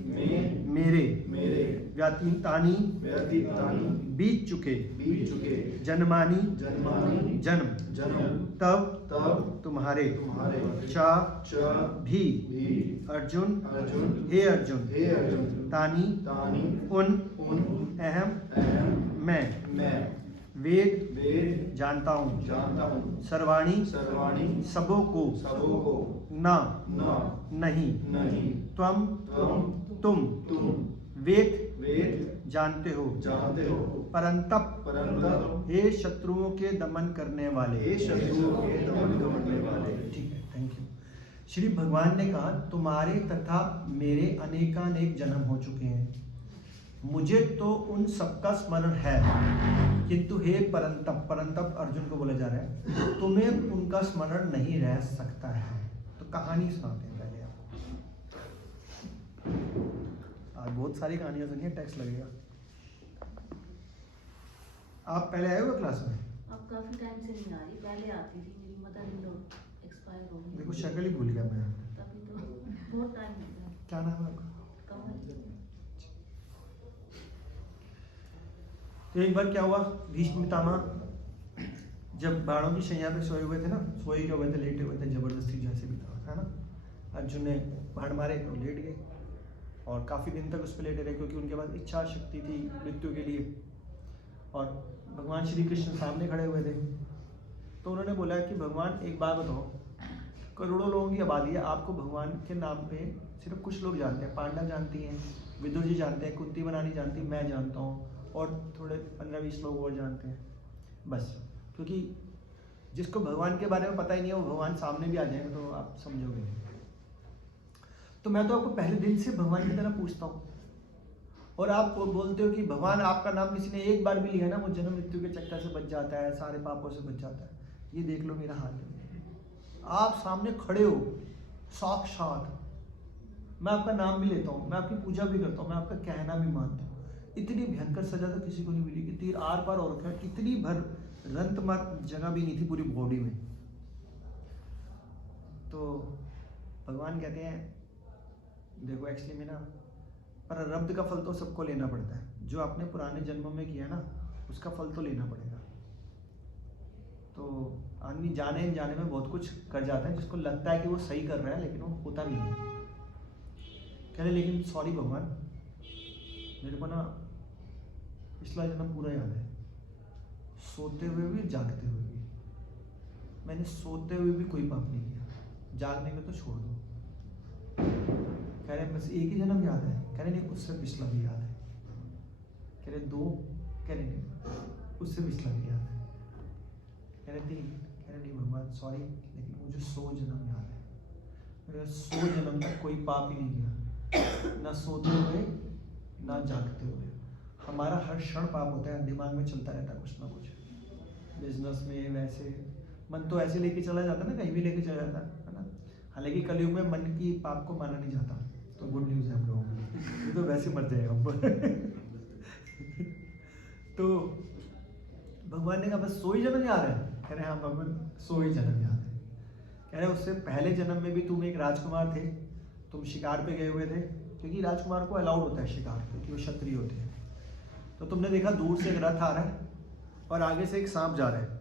मेरे मेरे व्यतीतानि व्यतीतानि बीत चुके बीत चुके जन्मानि जन्मानि जन्म जन्म तब तब तुम्हारे तुम्हारे चा च भी भी अर्जुन अर्जुन हे अर्जुन हे अर्जुन तानी तानि उन उन अहम अहम मैं मैं वेद वेद जानता हूँ जानता हूँ सर्वाणी सर्वाणि सबों को सबों को न न नहीं नहीं त्वम तुम तुम वेद वेद जानते हो जानते हो परंतप परंतु हे शत्रुओं के दमन करने वाले। हे शत्रुओं के दमन करने वाले। ठीक है, थैंक यू। श्री भगवान ने कहा तुम्हारे तथा मेरे अनेकानेक जन्म हो चुके हैं, मुझे तो उन सबका स्मरण है, किंतु हे परंतप, परंतप अर्जुन को बोला जा रहा है, तुम्हें उनका स्मरण नहीं रह सकता है। तो कहानी सुनाते हैं पहले आप। आज बहुत सारी कहानियां सुनिए, टैक्स लगेगा। आप पहले आए हो क्लास में? अब काफी टाइम से नहीं आ रही, पहले आती थी, मेरी मदर इन लॉ एक्सपायर हो गई। देखो शक्ल ही भूल गया मैं। तभी तो बहुत टाइम हो गया। क्या नाम है आपका? कमल। तो एक बार क्या हुआ, भीष्म पितामह जब बाणों की शैया पे सोए हुए थे ना, सोए के हुए थे, लेटे हुए थे, जबरदस्ती जैसे भी था, है ना, अर्जुन ने बाण मारे तो लेट गए और काफ़ी दिन तक उस पर लेटे रहे, क्योंकि उनके पास इच्छा शक्ति थी मृत्यु के लिए। और भगवान श्री कृष्ण सामने खड़े हुए थे, तो उन्होंने बोला कि भगवान एक बात बताओ, करोड़ों लोगों की आबादी है, आपको भगवान के नाम पे सिर्फ कुछ लोग जानते हैं, पांडव जानती हैं, विदुर जी जानते हैं, कुंती बनानी जानती है, मैं जानता हूँ, और थोड़े 15-20 लोग और जानते हैं बस। क्योंकि जिसको भगवान के बारे में पता ही नहीं है, वो भगवान सामने भी आ जाएंगे तो आप समझोगे नहीं। तो मैं तो आपको पहले दिन से भगवान की तरह पूछता हूँ, और आप बोलते हो कि भगवान आपका नाम किसी ने एक बार भी लिया ना, वो जन्म मृत्यु के चक्कर से बच जाता है, सारे पापों से बच जाता है। ये देख लो मेरा हाल है, आप सामने खड़े हो साक्षात, मैं आपका नाम भी लेता हूँ, मैं आपकी पूजा भी करता हूँ, मैं आपका कहना भी मानता हूँ। इतनी भयंकर सजा तो किसी को नहीं मिली कि तीर आर पार और रखा, इतनी भर रंत मत जगह भी नहीं थी पूरी बॉडी में। तो भगवान कहते हैं देखो एक्चुअली में ना, प्रारब्ध का फल तो सबको लेना पड़ता है, जो आपने पुराने जन्मों में किया ना उसका फल तो लेना पड़ेगा। तो आदमी जाने अनजाने में बहुत कुछ कर जाता है, जिसको लगता है कि वो सही कर रहा है, लेकिन वो होता नहीं है। कह रहे लेकिन सॉरी भगवान, मेरे को ना पिछला जन्म पूरा याद है, सोते हुए भी जागते हुए भी। मैंने सोते हुए भी कोई पाप नहीं किया, जागने में तो छोड़ दो। कह रहे बस एक ही जन्म याद है, कह रहे नहीं उससे पिछला भी याद है, कह रहे 2, कह रहे नहीं उससे पिछला भी याद है, कह रहे 3, कह रहे नहीं भगवान सॉरी, लेकिन मुझे 100 जन्म याद है, मेरा 100 जन्म तक कोई पाप ही नहीं किया, ना सोते हुए ना जागते हुए। हमारा हर क्षण पाप होता है, दिमाग में चलता रहता है कुछ ना कुछ, बिजनेस में वैसे मन तो ऐसे लेके चला जाता है ना, कहीं भी लेके चला जाता है ना। हालांकि कलयुग में मन की पाप को माना नहीं जाता, तो गुड न्यूज़ है हम लोगों के लिए, ये तो वैसे मर जाएगा हम। तो भगवान ने कहा बस 100 ही जन्म याद है, कह रहे हाँ भगवान 100 ही जन्म याद है। कह रहे उससे पहले जन्म में भी तुम एक राजकुमार थे, तुम शिकार पे गए हुए थे, क्योंकि राजकुमार को अलाउड होता है शिकार, क्योंकि वो क्षत्रिय होते हैं। तो तुमने देखा दूर से एक रथ आ रहा है और आगे से एक सांप जा रहा है,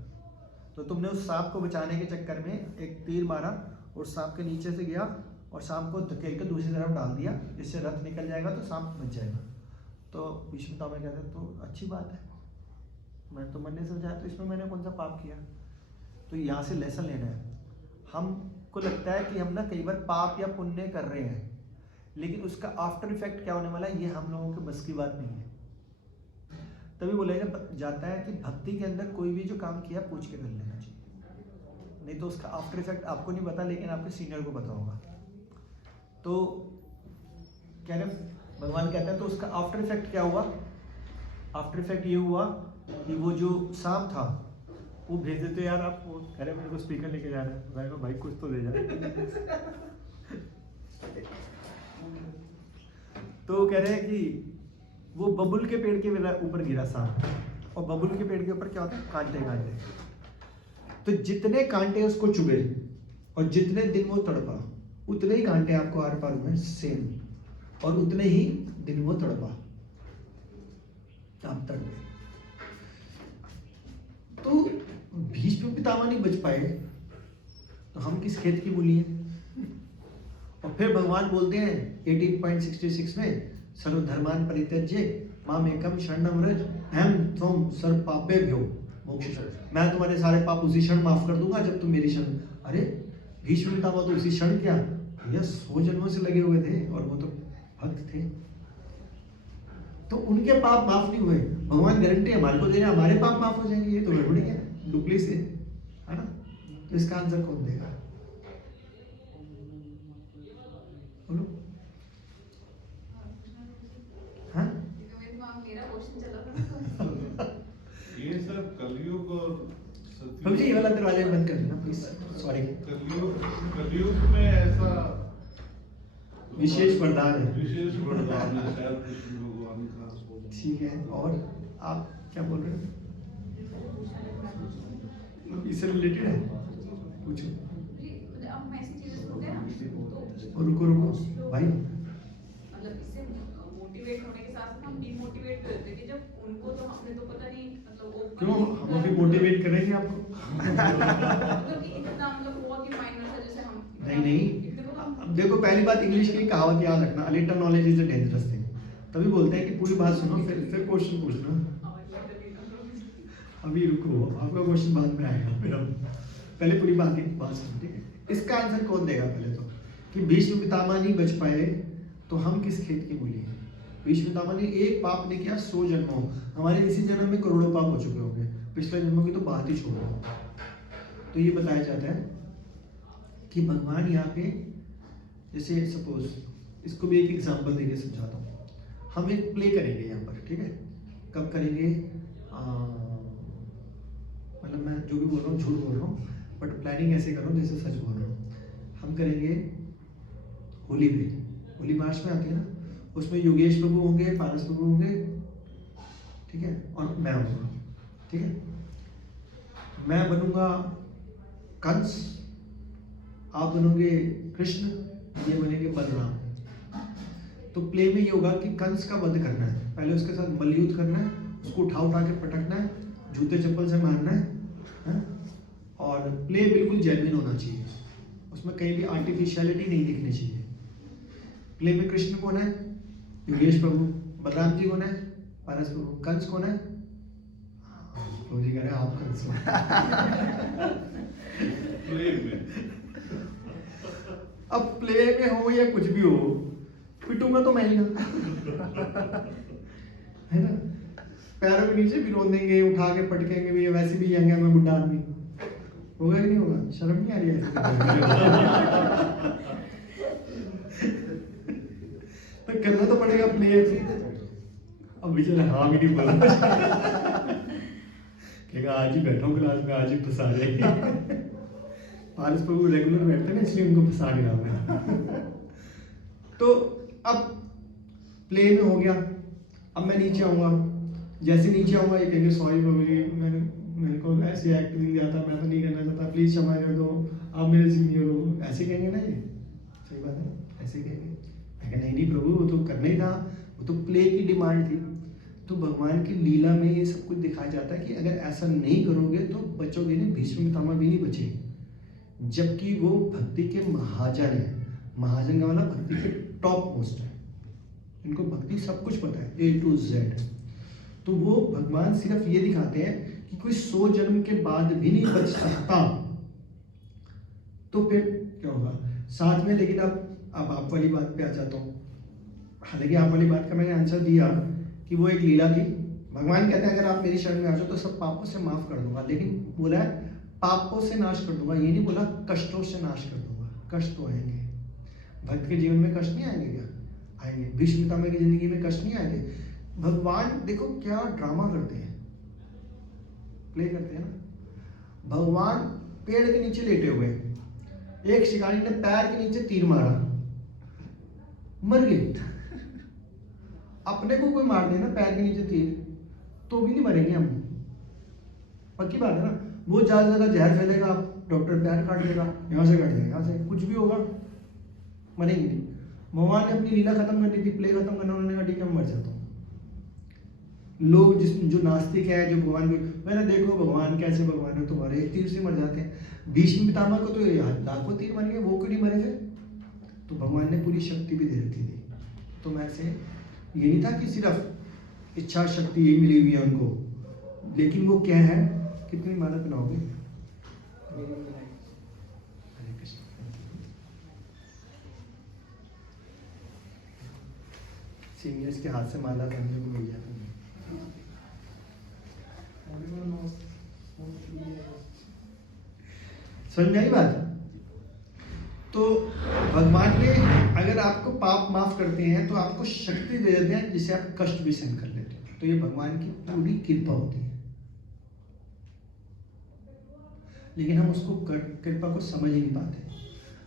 तो तुमने उस सांप को बचाने के चक्कर में एक तीर मारा और सांप के नीचे से गया और सांप को धकेल कर दूसरी तरफ डाल दिया, जिससे रथ निकल जाएगा तो सांप बच जाएगा। तो भीष्म पितामह कहते हैं तो अच्छी बात है, मैं तो मन ने समझाया, तो इसमें मैंने कौन सा पाप किया। तो यहाँ से लेसन लेना है। हमको लगता है कि हम ना कई बार पाप या पुण्य कर रहे हैं, लेकिन उसका आफ्टर इफेक्ट क्या होने वाला है ये हम लोगों के बस की बात नहीं है। तभी बोला जाता है कि भक्ति के अंदर कोई भी जो काम किया पूछ के कर लेना चाहिए, नहीं तो उसका आफ्टर इफेक्ट आपको नहीं पता, लेकिन आपके सीनियर को पता होगा। तो कह रहे भगवान कहते हैं तो उसका आफ्टर इफेक्ट क्या हुआ, आफ्टर इफेक्ट ये हुआ कि वो जो सांप था वो भेज देते यार आप, वो कह रहे मेरे को स्पीकर लेके जा रहे हैं, भाई कुछ तो दे जा। तो वो कह रहे हैं कि वो बबुल के पेड़ के ऊपर गिरा सांप, और बबुल के पेड़ के ऊपर क्या होता है, कांटे कांटे। तो जितने कांटे उसको चुभे और जितने दिन वो तड़पा, उतने ही कांटे आपको आर पार हुए सेम, और उतने ही दिन वो तड़पा, आप तड़पे। तो भीष्म पितामह नहीं बच पाए तो हम किस खेत की मूली है। और फिर भगवान बोलते हैं 18.66 में, सर्वधर्मान परित्यज्य मामेकम शरणम व्रज अहम त्वं सर्व पापेभ्यो मोक्षयिष्यामि। मैं तुम्हारे सारे पाप उसी क्षण माफ कर दूंगा जब तुम मेरी शरण। अरे भीष्म पितामह तो उसी क्षण क्या, भैया 100 जन्मों से लगे हुए थे और वो तो भक्त थे, तो उनके पाप माफ नहीं हुए। भगवान गारंटी हमारे को दे रहे हैं हमारे पाप माफ हो जाएंगे, ये तो गड़बड़ी है, डुप्ली से है ना। तो इसका आंसर कौन देगा, बोलो। हाँ मेरा क्वेश्चन चला था ना। ये सब कलयुग और प्रभु जी ये वाला दरवाजा बंद कर देना प्लीज, सॉरी। कलयुग में ऐसा विशेष वरदान है। विशेष वरदान है शायद कृष्ण भगवान का। ठीक है, और आप क्या बोल रहे हैं, इससे रिलेटेड है, पूछो। हम ऐसी चीजें सुनते हैं ना, तो रुको रुको भाई, मतलब इससे मोटिवेट होने के साथ हम डीमोटिवेट भी होते हैं कि जब उनको तो हमने तो पता नहीं, मतलब वो क्यों हम अभी मोटिवेट करेंगे आपको। मतलब कि इतना मतलब बहुत ही माइनर था जैसे हम नहीं अब देखो, पहली बात इंग्लिश की कहावत याद रखना, a little knowledge is a dangerous thing. तभी बोलते हैं कि पूरी बात सुनो फिर क्वेश्चन पूछना। अभी रुको, आपका क्वेश्चन बाद में आएगा, फिर हम पहले पूरी बात सुनो, ठीक है। इसका आंसर कौन देगा पहले तो, कि भीष्म पितामह नहीं बच पाए तो हम किस खेत की मूली हैं। भीष्म पितामह ने एक पाप नहीं किया, 100 जन्म हो, हमारे इसी जन्म में करोड़ों पाप हो चुके होंगे, पिछले जन्मों की तो बात ही छोड़ो। तो ये बताया जाता है कि भगवान यहाँ पे, जैसे सपोज इसको भी एक एग्जांपल देके समझाता हूँ। हम एक प्ले करेंगे यहाँ पर, ठीक है। कब करेंगे, मतलब मैं जो भी बोल रहा हूँ झूठ बोल रहा हूँ, बट प्लानिंग ऐसे कर रहा हूँ जैसे सच बोल रहा हूँ। हम करेंगे होली पे, होली मार्च में आती है ना, उसमें योगेश प्रभु होंगे, पारस प्रभु होंगे, ठीक है, और मैं होऊंगा, ठीक है। मैं बनूंगा कंस, आप बनोगे कृष्ण, ये बनेंगे बलराम। तो प्ले में ये होगा कि कंस का वध करना है, पहले उसके साथ मल्लयुद्ध करना है, उसको उठा उठा के पटकना है, जूते चप्पल से मारना है? और प्ले बिल्कुल जेन्युइन होना चाहिए, उसमें कहीं भी आर्टिफिशियलिटी नहीं दिखनी चाहिए। प्ले में कृष्ण कौन है, योगेश प्रभु, बलराम जी कौन है, पारस प्रभु, कंस कौन है, प्रभु जी कह रहे हैं आप कंस हो। प्ले में अब प्ले में हो या कुछ भी हो, पिटूंगा तो मैं ही ना, है ना। पैरों के नीचे भी रोन देंगे, उठा के पटकेंगे भी, वैसे भी आएंगे, मैं बुढ़ा आदमी, होगा कि नहीं होगा, शर्म नहीं आ रही है। तो करना तो पड़ेगा प्ले। अब बेचारा हाँ भी नहीं बोला, कहेगा आज ही बैठा हूँ क्लास में, आज ही फंसा रहे। पारस प्रभु रेगुलर बैठते ना, इसलिए उनको फंसा नहीं रहा मैं। तो अब प्ले में हो गया, अब मैं नीचे आऊंगा, जैसे नीचे आऊंगा ये कहेंगे सॉरी प्रभु जी, मेरे को ऐसे एक्ट नहीं आता, मैं तो नहीं करना चाहता, प्लीज क्षमा कर दो, आप मेरे सीनियर हो, ऐसे कहेंगे ना, ये सही बात है, ऐसे कहेंगे। मैं नहीं नहीं प्रभु, वो तो करना ही था, वो तो प्ले की डिमांड थी। तो भगवान की लीला में ये सब कुछ दिखाया जाता है कि अगर ऐसा नहीं करोगे तो बचोगे नहीं, भीष्म पितामह भी नहीं बचे, जबकि वो भक्ति के महाजन है। महाजन का मतलब भक्ति के टॉप मोस्ट है, इनको भक्ति सब कुछ पता है, A to Z। तो वो भगवान सिर्फ ये दिखाते हैं कि कोई 100 जन्म के बाद भी नहीं बच सकता, तो फिर क्या होगा साथ में। लेकिन अब आप वाली बात पे आ जाता हूँ। हालांकि आप वाली बात का मैंने आंसर दिया कि वो एक लीला थी। भगवान कहते हैं अगर आप मेरी शरण में आ जाओ तो सब पापों से माफ कर दूंगा, लेकिन बोला है पापों से नाश कर दूंगा, ये नहीं बोला कष्टों से नाश कर दूंगा। कष्ट तो आएंगे, भक्त के जीवन में कष्ट नहीं आएंगे क्या, आएंगे। भीष्म पितामह की जिंदगी में कष्ट नहीं आएंगे। भगवान देखो क्या ड्रामा करते हैं, प्ले करते हैं ना। भगवान पेड़ के नीचे लेटे हुए, एक शिकारी ने पैर के नीचे तीर मारा, मर गए। अपने को कोई मार दे ना पैर के नीचे तीर, तो भी नहीं मरेंगे हम, पक्की बात है ना। वो ज़्यादा से ज़्यादा जहर फैलेगा, आप डॉक्टर पैर काट देगा, यहाँ से काट देगा, यहाँ से कुछ भी होगा, मरेंगे नहीं। भगवान ने अपनी लीला खत्म करनी थी, प्ले खत्म करना, उन्होंने कहा ठीक है मैं मर जाता हूँ। लोग जो नास्तिक है, जो भगवान को मैंने देखो भगवान कैसे भगवान है तुम्हारे, एक तीर से मर जाते हैं। भीष्म पितामह को तो लाखों तीर मर गए, वो क्यों नहीं मरे थे? तो भगवान ने पूरी शक्ति भी दे रखी थी। तो मैं से ये नहीं था कि सिर्फ इच्छा शक्ति ये मिली हुई है उनको, लेकिन वो क्या है, कितनी माला पहनाओगे? हरे कृष्ण। सीनियर्स के हाथ से माला पहनने को मिल जाता है। समझ आई बात? तो भगवान ने अगर आपको पाप माफ करते हैं तो आपको शक्ति दे देते हैं जिससे आप कष्ट भी सहन कर लेते हैं। तो ये भगवान की पूरी कृपा होती है, लेकिन हम उसको कृपा को समझ ही नहीं पाते।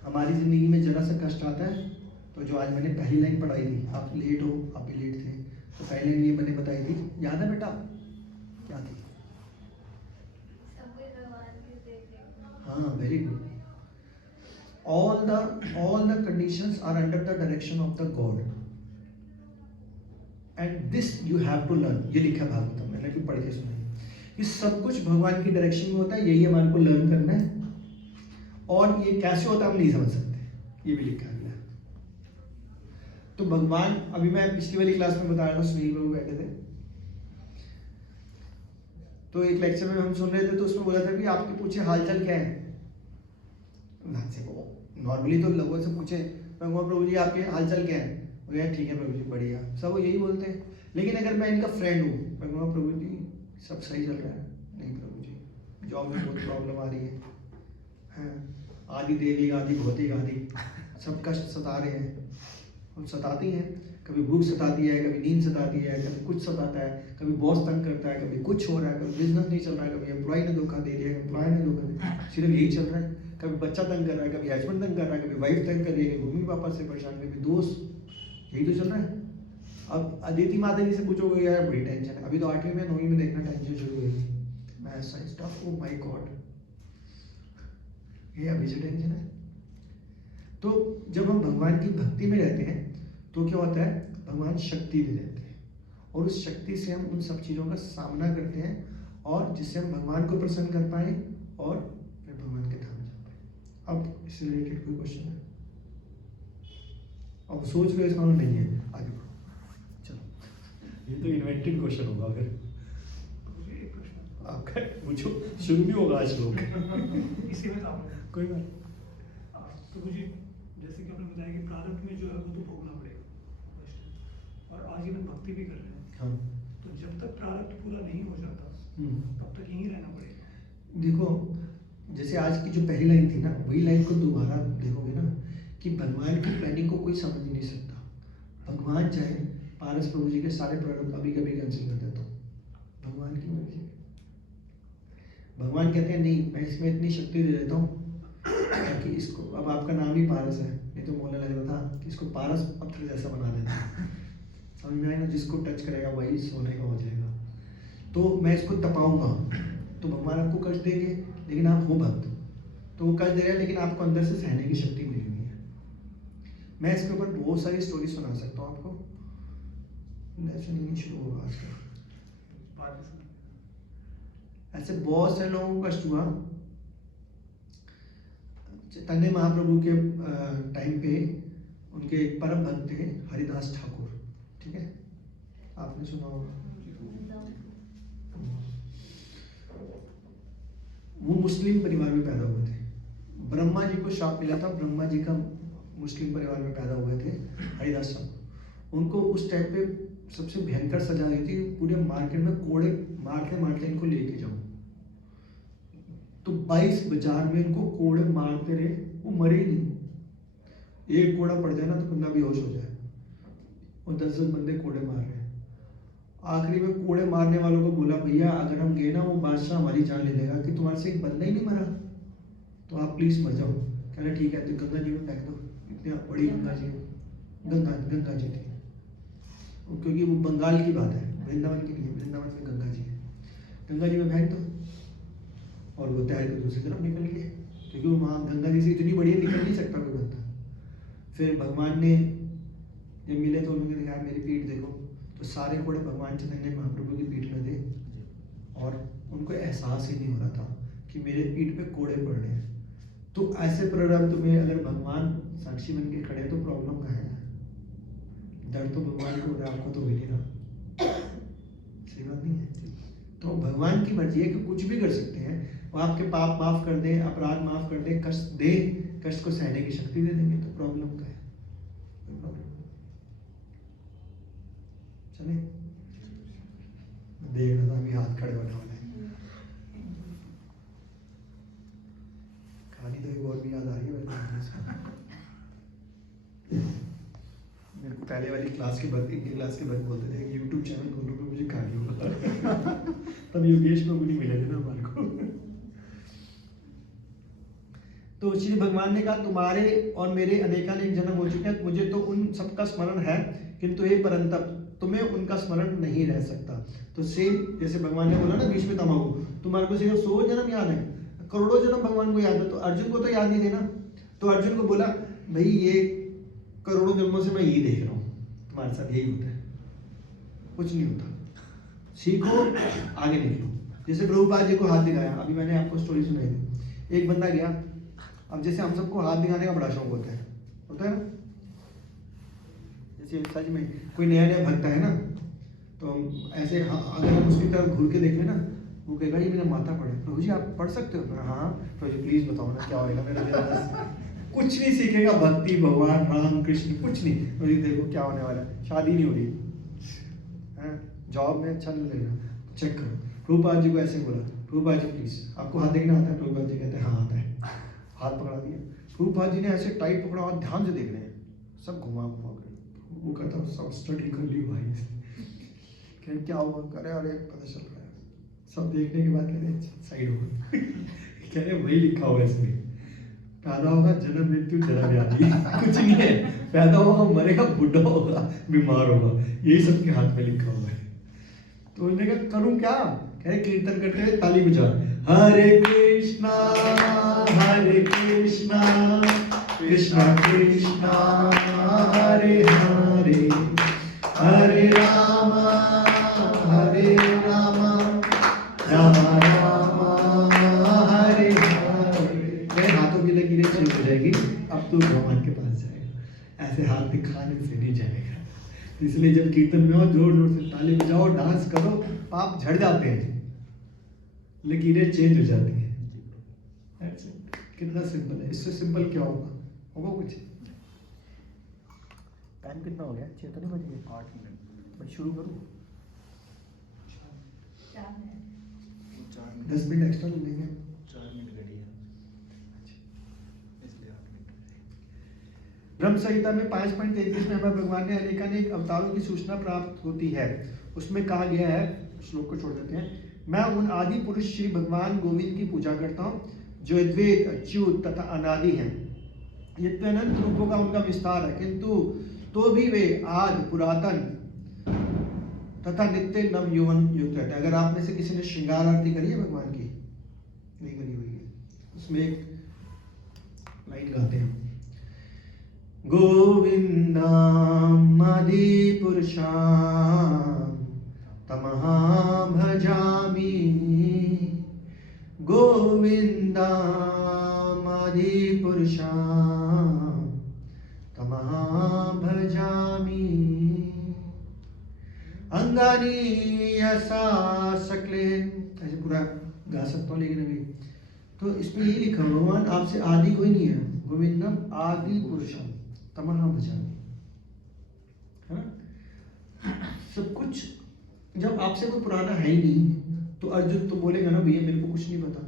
हमारी जिंदगी में जरा सा कष्ट आता है तो जो आज मैंने पहली लाइन पढ़ाई थी, आप लेट हो, आप भी लेट थे, तो पहली लाइन ये मैंने बताई थी, याद है बेटा? क्या थी? हाँ, very good. all the conditions are under the direction of the God and this you have to learn। ये लिखा भागवतम, मैंने भी पढ़ के सुना कि सब कुछ भगवान की डायरेक्शन में होता है, यही हमारे को लर्न करना है। और ये कैसे होता है हम नहीं समझ सकते, ये भी लिखा गया है। तो भगवान, अभी मैं पिछली वाली क्लास में बता रहा था, सुनील बाबू बैठे थे, तो एक लेक्चर में हम सुन रहे थे, तो उसमें बोला था कि आपके पूछे हालचाल क्या है। नॉर्मली तो लोगों से पूछे प्रभु जी आपके हालचाल क्या है, बोले ठीक है प्रभु जी बढ़िया, सब यही बोलते हैं। लेकिन अगर मैं इनका फ्रेंड हूँ, मैं कहूँगा प्रभु जी सब सही चल रहा है, नहीं प्रभु जी जॉब में बहुत प्रॉब्लम आ रही है, आदि देवी आदि भौतिक आदि सब कष्ट सता रहे हैं, हम सताती हैं। कभी भूख सताती है, कभी नींद सताती है, कभी कुछ सताता है, कभी बॉस तंग करता है, कभी कुछ हो रहा है, कभी बिजनेस नहीं चल रहा है, कभी एम्प्लॉय ने धोखा दे दिया, एम्प्लॉय ने धोखा दे दिया, सिर्फ यही चल रहा है। कभी बच्चा तंग कर रहा है, कभी हस्बैंड तंग कर रहा है, कभी वाइफ तंग कर रही है, मम्मी पापा से परेशान, कभी दोस्त, यही तो चल रहा है। अब अदिति माता जी से पूछोगे यार बड़ी टेंशन है, अभी तो 8वीं में 9वीं में देखना टेंशन शुरू हुई, मैं science stuff, oh my God, ये अभी से टेंशन है। तो जब हम भगवान की भक्ति में रहते हैं तो क्या होता है, भगवान शक्ति दे देते हैं, और उस शक्ति से हम उन सब चीज़ों का सामना करते हैं, और जिससे हम भगवान को प्रसन्न कर पाए और फिर भगवान के धाम जा पाए। अब इससे रिलेटेड कोई क्वेश्चन है? अब सोच रहे इसका नहीं है, आगे बढ़ो। चलो, ये तो इन्वेंटेड क्वेश्चन होगा, अगर मुझे एक प्रश्न आपका पूछो, शुरू भी होगा आज लोग इसी में काम है। कोई बात। तो मुझे जैसे कि आपने बताया कि प्रारब्ध में जो है वो तो भोगना पड़ेगा, और आज हम भक्ति भी कर रहे हैं, हाँ, तो जब तक प्रारब्ध पूरा नहीं हो जाता तब तक यहीं रहना पड़ेगा। देखो जैसे आज की जो पहली लाइन थी ना, वही लाइन को दोबारा देखोगे ना कि भगवान की प्लानिंग को कोई समझ ही नहीं सकता। भगवान चाहे पारस प्रभु जी के सारे प्रारब्ध कभी कभी कैंसिल कर देता हूँ, भगवान की मर्जी। भगवान कहते हैं नहीं, मैं इसमें इतनी शक्ति दे देता हूँ ताकि इसको, अब आपका नाम ही पारस है, नहीं तो बोलने लग रहा था कि इसको पारस पत्थर जैसा बना देता, समझ में आया ना, जिसको टच करेगा वही सोने का हो जाएगा। तो मैं इसको तपाऊंगा तो भगवान आपको कष्ट देंगे, लेकिन आप हो भक्त, तो वो कष्ट दे रहे हैं, लेकिन आपको अंदर से सहने की शक्ति मिली हुई है। मैं इसके ऊपर बहुत सारी स्टोरी सुना सकता हूँ आपको, नहीं शुरू होगा आज का। ऐसे बहुत से लोगों को कष्ट हुआ। चैतन्य महाप्रभु के टाइम पे उनके एक परम भक्त थे हरिदास ठाकुर, ठीक है, आपने सुना होगा। वो मुस्लिम परिवार में पैदा हुए थे, ब्रह्मा जी को शाप मिला था, ब्रह्मा जी का मुस्लिम परिवार में पैदा हुए थे हरिदास ठाकुर। उनको उस टाइम पे सबसे भयंकर सजा दी थी, पूरे मार्केट में कोड़े मारते मारते इनको लेके जाओ। तो 22 बाजार में इनको कोड़े मारते रहे, वो मरे ही नहीं। एक कोड़ा पड़ जाए ना तो बंदा बेहोश हो जाए, और 10-10 बंदे कोड़े मार रहे हैं। आखिरी में कोड़े मारने वालों को बोला भैया अगर हम गए ना वो बादशाह हमारी जान ले लेगा कि तुम्हारे से एक बंदा ही नहीं मरा, तो आप प्लीज मर जाओ। कह रहे ठीक है, तो गंगा जी में फेंक दो, इतनी बड़ी गंगा जी, गंगा जी थी। क्योंकि वो बंगाल की बात है, वृंदावन की नहीं है। वृंदावन में गंगा जी है, गंगा जी में फेंक दो और वो तैर के दूसरी तरफ निकल गए, क्योंकि वो वहाँ गंगा जी से इतनी बढ़िया निकल नहीं सकता कोई बंदा। फिर भगवान ने जब मिले तो उन्होंने कहा मेरी पीठ देखो, तो सारे कोड़े भगवान चैतन्य महाप्रभु की पीठ में थे और उनको एहसास ही नहीं हो रहा था कि मेरे पीठ पे कोड़े पड़ रहे हैं। तो ऐसे प्रारब्ध में अगर भगवान साक्षी बन के खड़े हैं तो प्रॉब्लम कहाँ है? दर्द तो भगवान को हो रहा है, आपको तो मिल ही रहा। सही बात नहीं है? तो भगवान की मर्जी है कि कुछ भी कर सकते हैं, वो आपके पाप माफ कर दें, अपराध माफ कर दें, कष्ट दे, कष्ट को सहने की शक्ति दे देंगे, तो प्रॉब्लम क्या है? कोई प्रॉब्लम नहीं। चले देख रहा था अभी हाथ खड़े होने वाले हैं। कहानी तो एक और भी याद आ रही है मेरे को। मेरे को पहले वाली क्लास के बाद, इनकी क्लास के बाद बोलते थे कि यूट्यूब चैनल खोलोगे मुझे कहानी होगा। तब योगेश प्रभु नहीं मिले थे ना हमारे को। तो श्री भगवान ने कहा तुम्हारे और मेरे अनेकानेक जन्म हो चुके हैं, मुझे तो उन सबका स्मरण है, किंतु हे परंतप तुम्हें उनका स्मरण नहीं रह सकता। तो सेम जैसे भगवान ने बोला ना बीच में तमाकू, तुम्हारे को सिर्फ 100 जन्म याद है, करोड़ों जन्म भगवान को याद है, तो अर्जुन को तो याद नहीं थे ना। तो अर्जुन को बोला भाई ये करोड़ों जन्मों से मैं यही देख रहा हूँ, तुम्हारे साथ यही होता है, कुछ नहीं होता, सीखो आगे निकलो। जैसे प्रभुपाद जी को हाथ दिखाया, अभी मैंने आपको स्टोरी सुनाई थी। एक बंदा गया, अब जैसे हम सबको हाथ दिखाने का बड़ा शौक होता है ना? जैसे सच में कोई नया नया भक्त है ना, तो हम ऐसे अगर हम उसकी तरफ घूर के देख लें ना, वो कहेगा ये मेरा माथा पढ़े, प्रभु जी आप पढ़ सकते हो? हाँ प्रभु जी प्लीज बताओ ना क्या होएगा मेरा। कुछ नहीं सीखेगा, भक्ति भगवान राम कृष्ण कुछ नहीं। प्रभु जी देखो क्या होने वाला है, शादी नहीं हो रही है, जॉब में अच्छा नहीं लगेगा, चेक करो। प्रभुपाद जी को ऐसे बोला, प्रभुपाद जी प्लीज आपको हाथ देखना आता है? प्रभुपाद जी कहते हैं हाँ आता है। हाथ पकड़ा दिया, प्रभुपाद जी ने ऐसे टाइट पकड़ा और ध्यान से देख रहे हैं, सब घुमा घुमा कर। वो कहता सब स्टडी कर ली भाई। कह क्या हुआ? करे अरे पता चल रहा है। सब देखने के बाद कह रहे साइड हो। कह रहे वही लिखा हुआ है इसमें, पैदा होगा जन्म मृत्यु जरा व्याधि, कुछ नहीं है। पैदा होगा मरेगा, बुढ़ा होगा, बीमार होगा, यही सबके हाथ में लिखा हुआ है। तो उन्होंने कहा करूं क्या? कह रहे कीर्तन करते हुए ताली बजा, हरे कृष्णा कृष्णा कृष्णा हरे हरे, हरे राम राम राम हरे हरे। मेरे हाथों की लकीरें चेंज हो जाएगी, अब तो भगवान के पास जाएगा, ऐसे हाथ दिखाने से नहीं जाएगा। इसलिए जब कीर्तन में हो जोर जोर से ताली बजाओ, डांस करो, पाप झड़ जाते हैं, लकीरें चेंज हो जाती हैं। कितना सिंपल है, इससे सिंपल क्या होगा? होगा कुछ? टाइम कितना हो गया? 6 तो नहीं बज गए? 8 मिनट। मैं शुरू करूँ? 10 मिनट एक्स्ट्रा ले लेंगे। 4 मिनट घड़ी है, इसलिए 8 मिनट। ब्रह्म संहिता में 5.33 में हमें भगवान ने अनेकानेक अवतारों की सूचना प्राप्त होती है। उसमें कहा गया है, श्लोक को छोड़ देते हैं, मैं उन आदि पुरुष श्री भगवान गोविंद की पूजा करता हूँ जो अद्वैत, अच्युत तथा अनादि हैं। नित्यानंद रूपों का उनका विस्तार है, किंतु तो भी वे आदि पुरातन तथा नित्य नव यौवन युक्त रहते हैं। अगर आप में से किसी ने श्रृंगार आरती करी है भगवान की? नहीं करी हुई है। उसमें एक लाइन गाते हैं, गोविंदम आदि पुरुषां तमहं भजामि, गोविंदम आदि पुरुषां तमहं भजामि, अंगानि यथा सकलेन। ऐसे पूरा गा सकता हूँ, लेकिन अभी तो इसमें यही लिखा भगवान आपसे आदि कोई नहीं है, गोविंदम आदि पुरुषम तमन्ना भजामि, है ना? सब कुछ जब आपसे कोई पुराना है ही नहीं तो अर्जुन तो बोलेगा ना भैया मेरे को कुछ नहीं पता,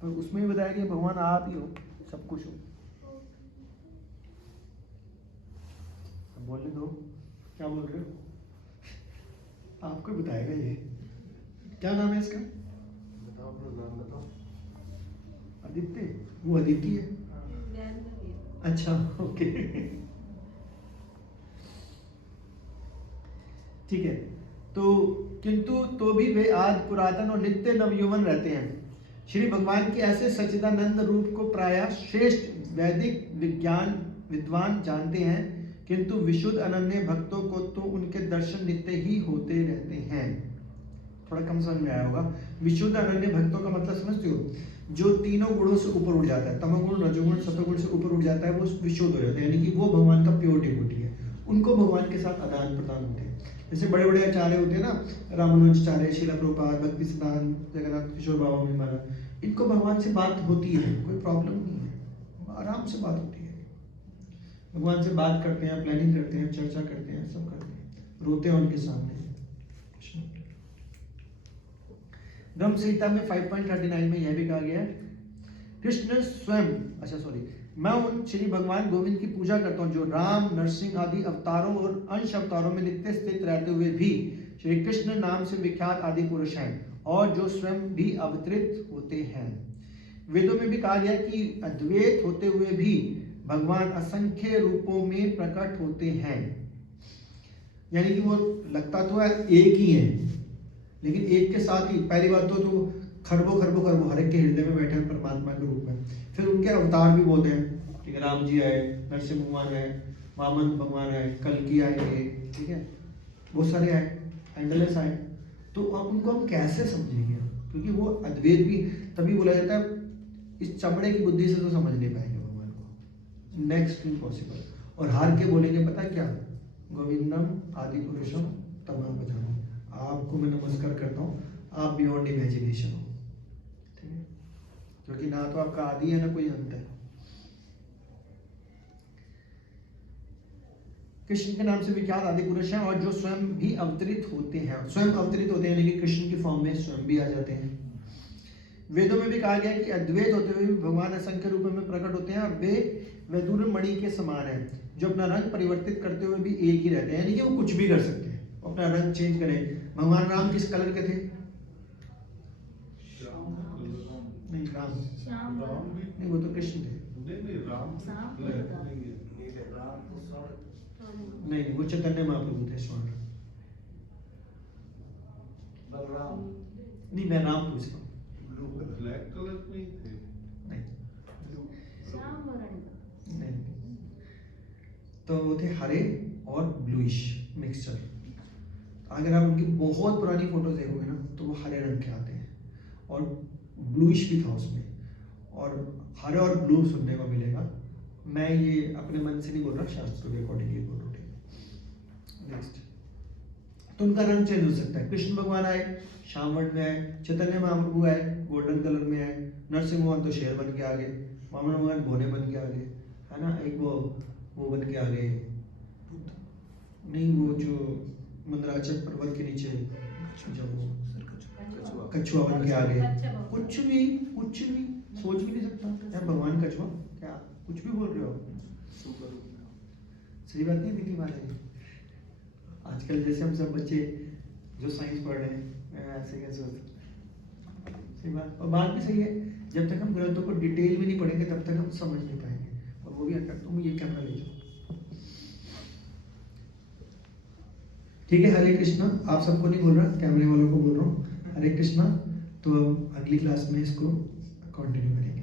पर उसमें ही बताया कि भगवान आप ही हो, सब कुछ हो। बोलने दो, क्या बोल रहे हो? आपको बताएगा ये। क्या नाम है इसका? बताओ अपना नाम बताओ। आदित्य, वो अदिति है। अच्छा ओके। ठीक है, तो किंतु तो भी वे आदि पुरातन और नित्य नवयौवन रहते हैं। श्री भगवान के ऐसे सच्चिदानंद रूप को प्रायः श्रेष्ठ वैदिक विज्ञान विद्वान जानते हैं, किंतु विशुद्ध अनन्य भक्तों को तो उनके दर्शन नित्य ही होते रहते हैं। थोड़ा कम समझ में आया होगा। विशुद्ध अनन्य भक्तों का मतलब समझते हो, जो तीनों गुणों से ऊपर उठ जाता है, तमोगुण रजोगुण सतोगुण से ऊपर उठ जाता है, वो विशुद्ध हो जाता है, यानी कि वो भगवान का प्योर डिवोटी है। उनको भगवान के साथ आदान प्रदान होते हैं। जैसे बड़े बड़े आचार्य होते हैं ना, रामानुजाचार्य, शीला प्रभुपाद, भक्ति सिद्धांत, जगन्नाथ किशोर बाबा महाराज, इनको भगवान से बात होती है, कोई प्रॉब्लम नहीं है, आराम से बात होती है। भगवान से बात करते हैं, प्लानिंग करते हैं, चर्चा करते हैं, सब करते हैं, रोते हैं उनके सामने। ब्रह्म संहिता में 5.39 में यह भी कहा गया है, कृष्ण स्वयं, अच्छा सॉरी, मैं उन श्री भगवान गोविंद की पूजा करता हूँ जो राम, नरसिंह आदि अवतारों और अंश अवतारों में नित्य स्थित रहते हुए भी श्री कृष्ण नाम से विख्यात आदि पुरुष हैं, और जो स्वयं भी अवतरित होते हैं। वेदों में भी कहा गया कि अद्वैत होते हुए भी भगवान असंख्य रूपों में प्रकट होते हैं, यानी कि वो लगता तो है एक ही है, लेकिन एक के साथ ही पहली बात तो खरबों खरबों खरबों हर एक के हृदय में बैठे हैं परमात्मा के रूप में। फिर उनके अवतार भी बहुत हैं, ठीक है, राम जी आए, नरसिंह भगवान आए, वामन भगवान आए, कल्कि आएंगे, ठीक है, बहुत सारे आए, एंडलेस आए। तो अब उनको हम कैसे समझेंगे, क्योंकि वो अद्वैत भी तभी बोला जाता है, इस चमड़े की बुद्धि से तो समझ नहीं पाएंगे भगवान को, नेक्स्ट इम्पॉसिबल। और हार के बोलेंगे पता क्या, गोविंदम आदि पुरुषम तमाम बजानो, आपको मैं नमस्कार करता हूँ, आप बियॉन्ड इमेजिनेशन हो, ठीक है, क्योंकि ना तो आपका आदि है ना कोई अंत है। कृष्ण के नाम से विख्यात आदि पुरुष हैं, और जो स्वयं भी अवतरित होते हैं, स्वयं अवतरित होते हैं, लेकिन कृष्ण की फॉर्म में स्वयं भी आ जाते हैं। वेदों में भी कहा गया कि अद्वैत होते हुए भी भगवान असंख्य रूपों में प्रकट होते हैं, और वे वैदुर मणि के समान हैं, जो अपना रंग परिवर्तित करते हुए भी एक ही रहते हैं, यानी कि वो कुछ भी कर सकते हैं, अपना रंग चेंज करें। भगवान राम किस कलर के थे? नहीं, राम नहीं, वो तो कृष्ण थे। नहीं, वो चैतन्य महाप्रभु थे, स्वर्ण। नहीं, मैं राम पूछ रहा हूँ। ब्लैक कलर में थे? नहीं, नहीं, तो वो थे हरे और ब्लूइश मिक्सचर। अगर आप उनकी बहुत पुरानी फोटोज देखोगे ना, तो वो हरे रंग के आते हैं, और ब्लूइश भी था उसमें, और हरे और ब्लू सुनने को मिलेगा। मैं ये अपने मन से नहीं बोल रहा, शास्त्रों के अकॉर्डिंग ये बोल रहा हूँ। नेक्स्ट, तो उनका रंग चेंज हो सकता है। कृष्ण भगवान आए श्याम वर्ण में आए, चैतन्य महाप्रभु आए गोल्डन कलर में आए, नरसिंह भगवान तो शेर बन के आ गए, वामन भगवान घोड़े बन के आ गए, है ना, एक वो बन के आ गए, नहीं वो जो मंदराचल पर्वत के नीचे जब वो कछुआ बन के आ गए। कुछ भी सोच भी नहीं सकता यार, भगवान कछुआ क्या, कुछ भी बोल रहे हो, सही बात नहीं दिखी बात है। आजकल जैसे हम सब बच्चे जो साइंस पढ़ रहे हैं, ऐसे कैसे हो सकता, सही बात। और बात भी सही है, जब तक हम ग्रंथों को डिटेल में नहीं पढ़ेंगे तब तक हम समझ नहीं पाएंगे। और वो भी अटक, तुम ये कैमरा ले जाओ, ठीक है। हरे कृष्णा, आप सबको नहीं बोल रहा, कैमरे वालों को बोल रहा हूँ, हरे कृष्णा। तो अगली क्लास में इसको कंटिन्यू करेंगे।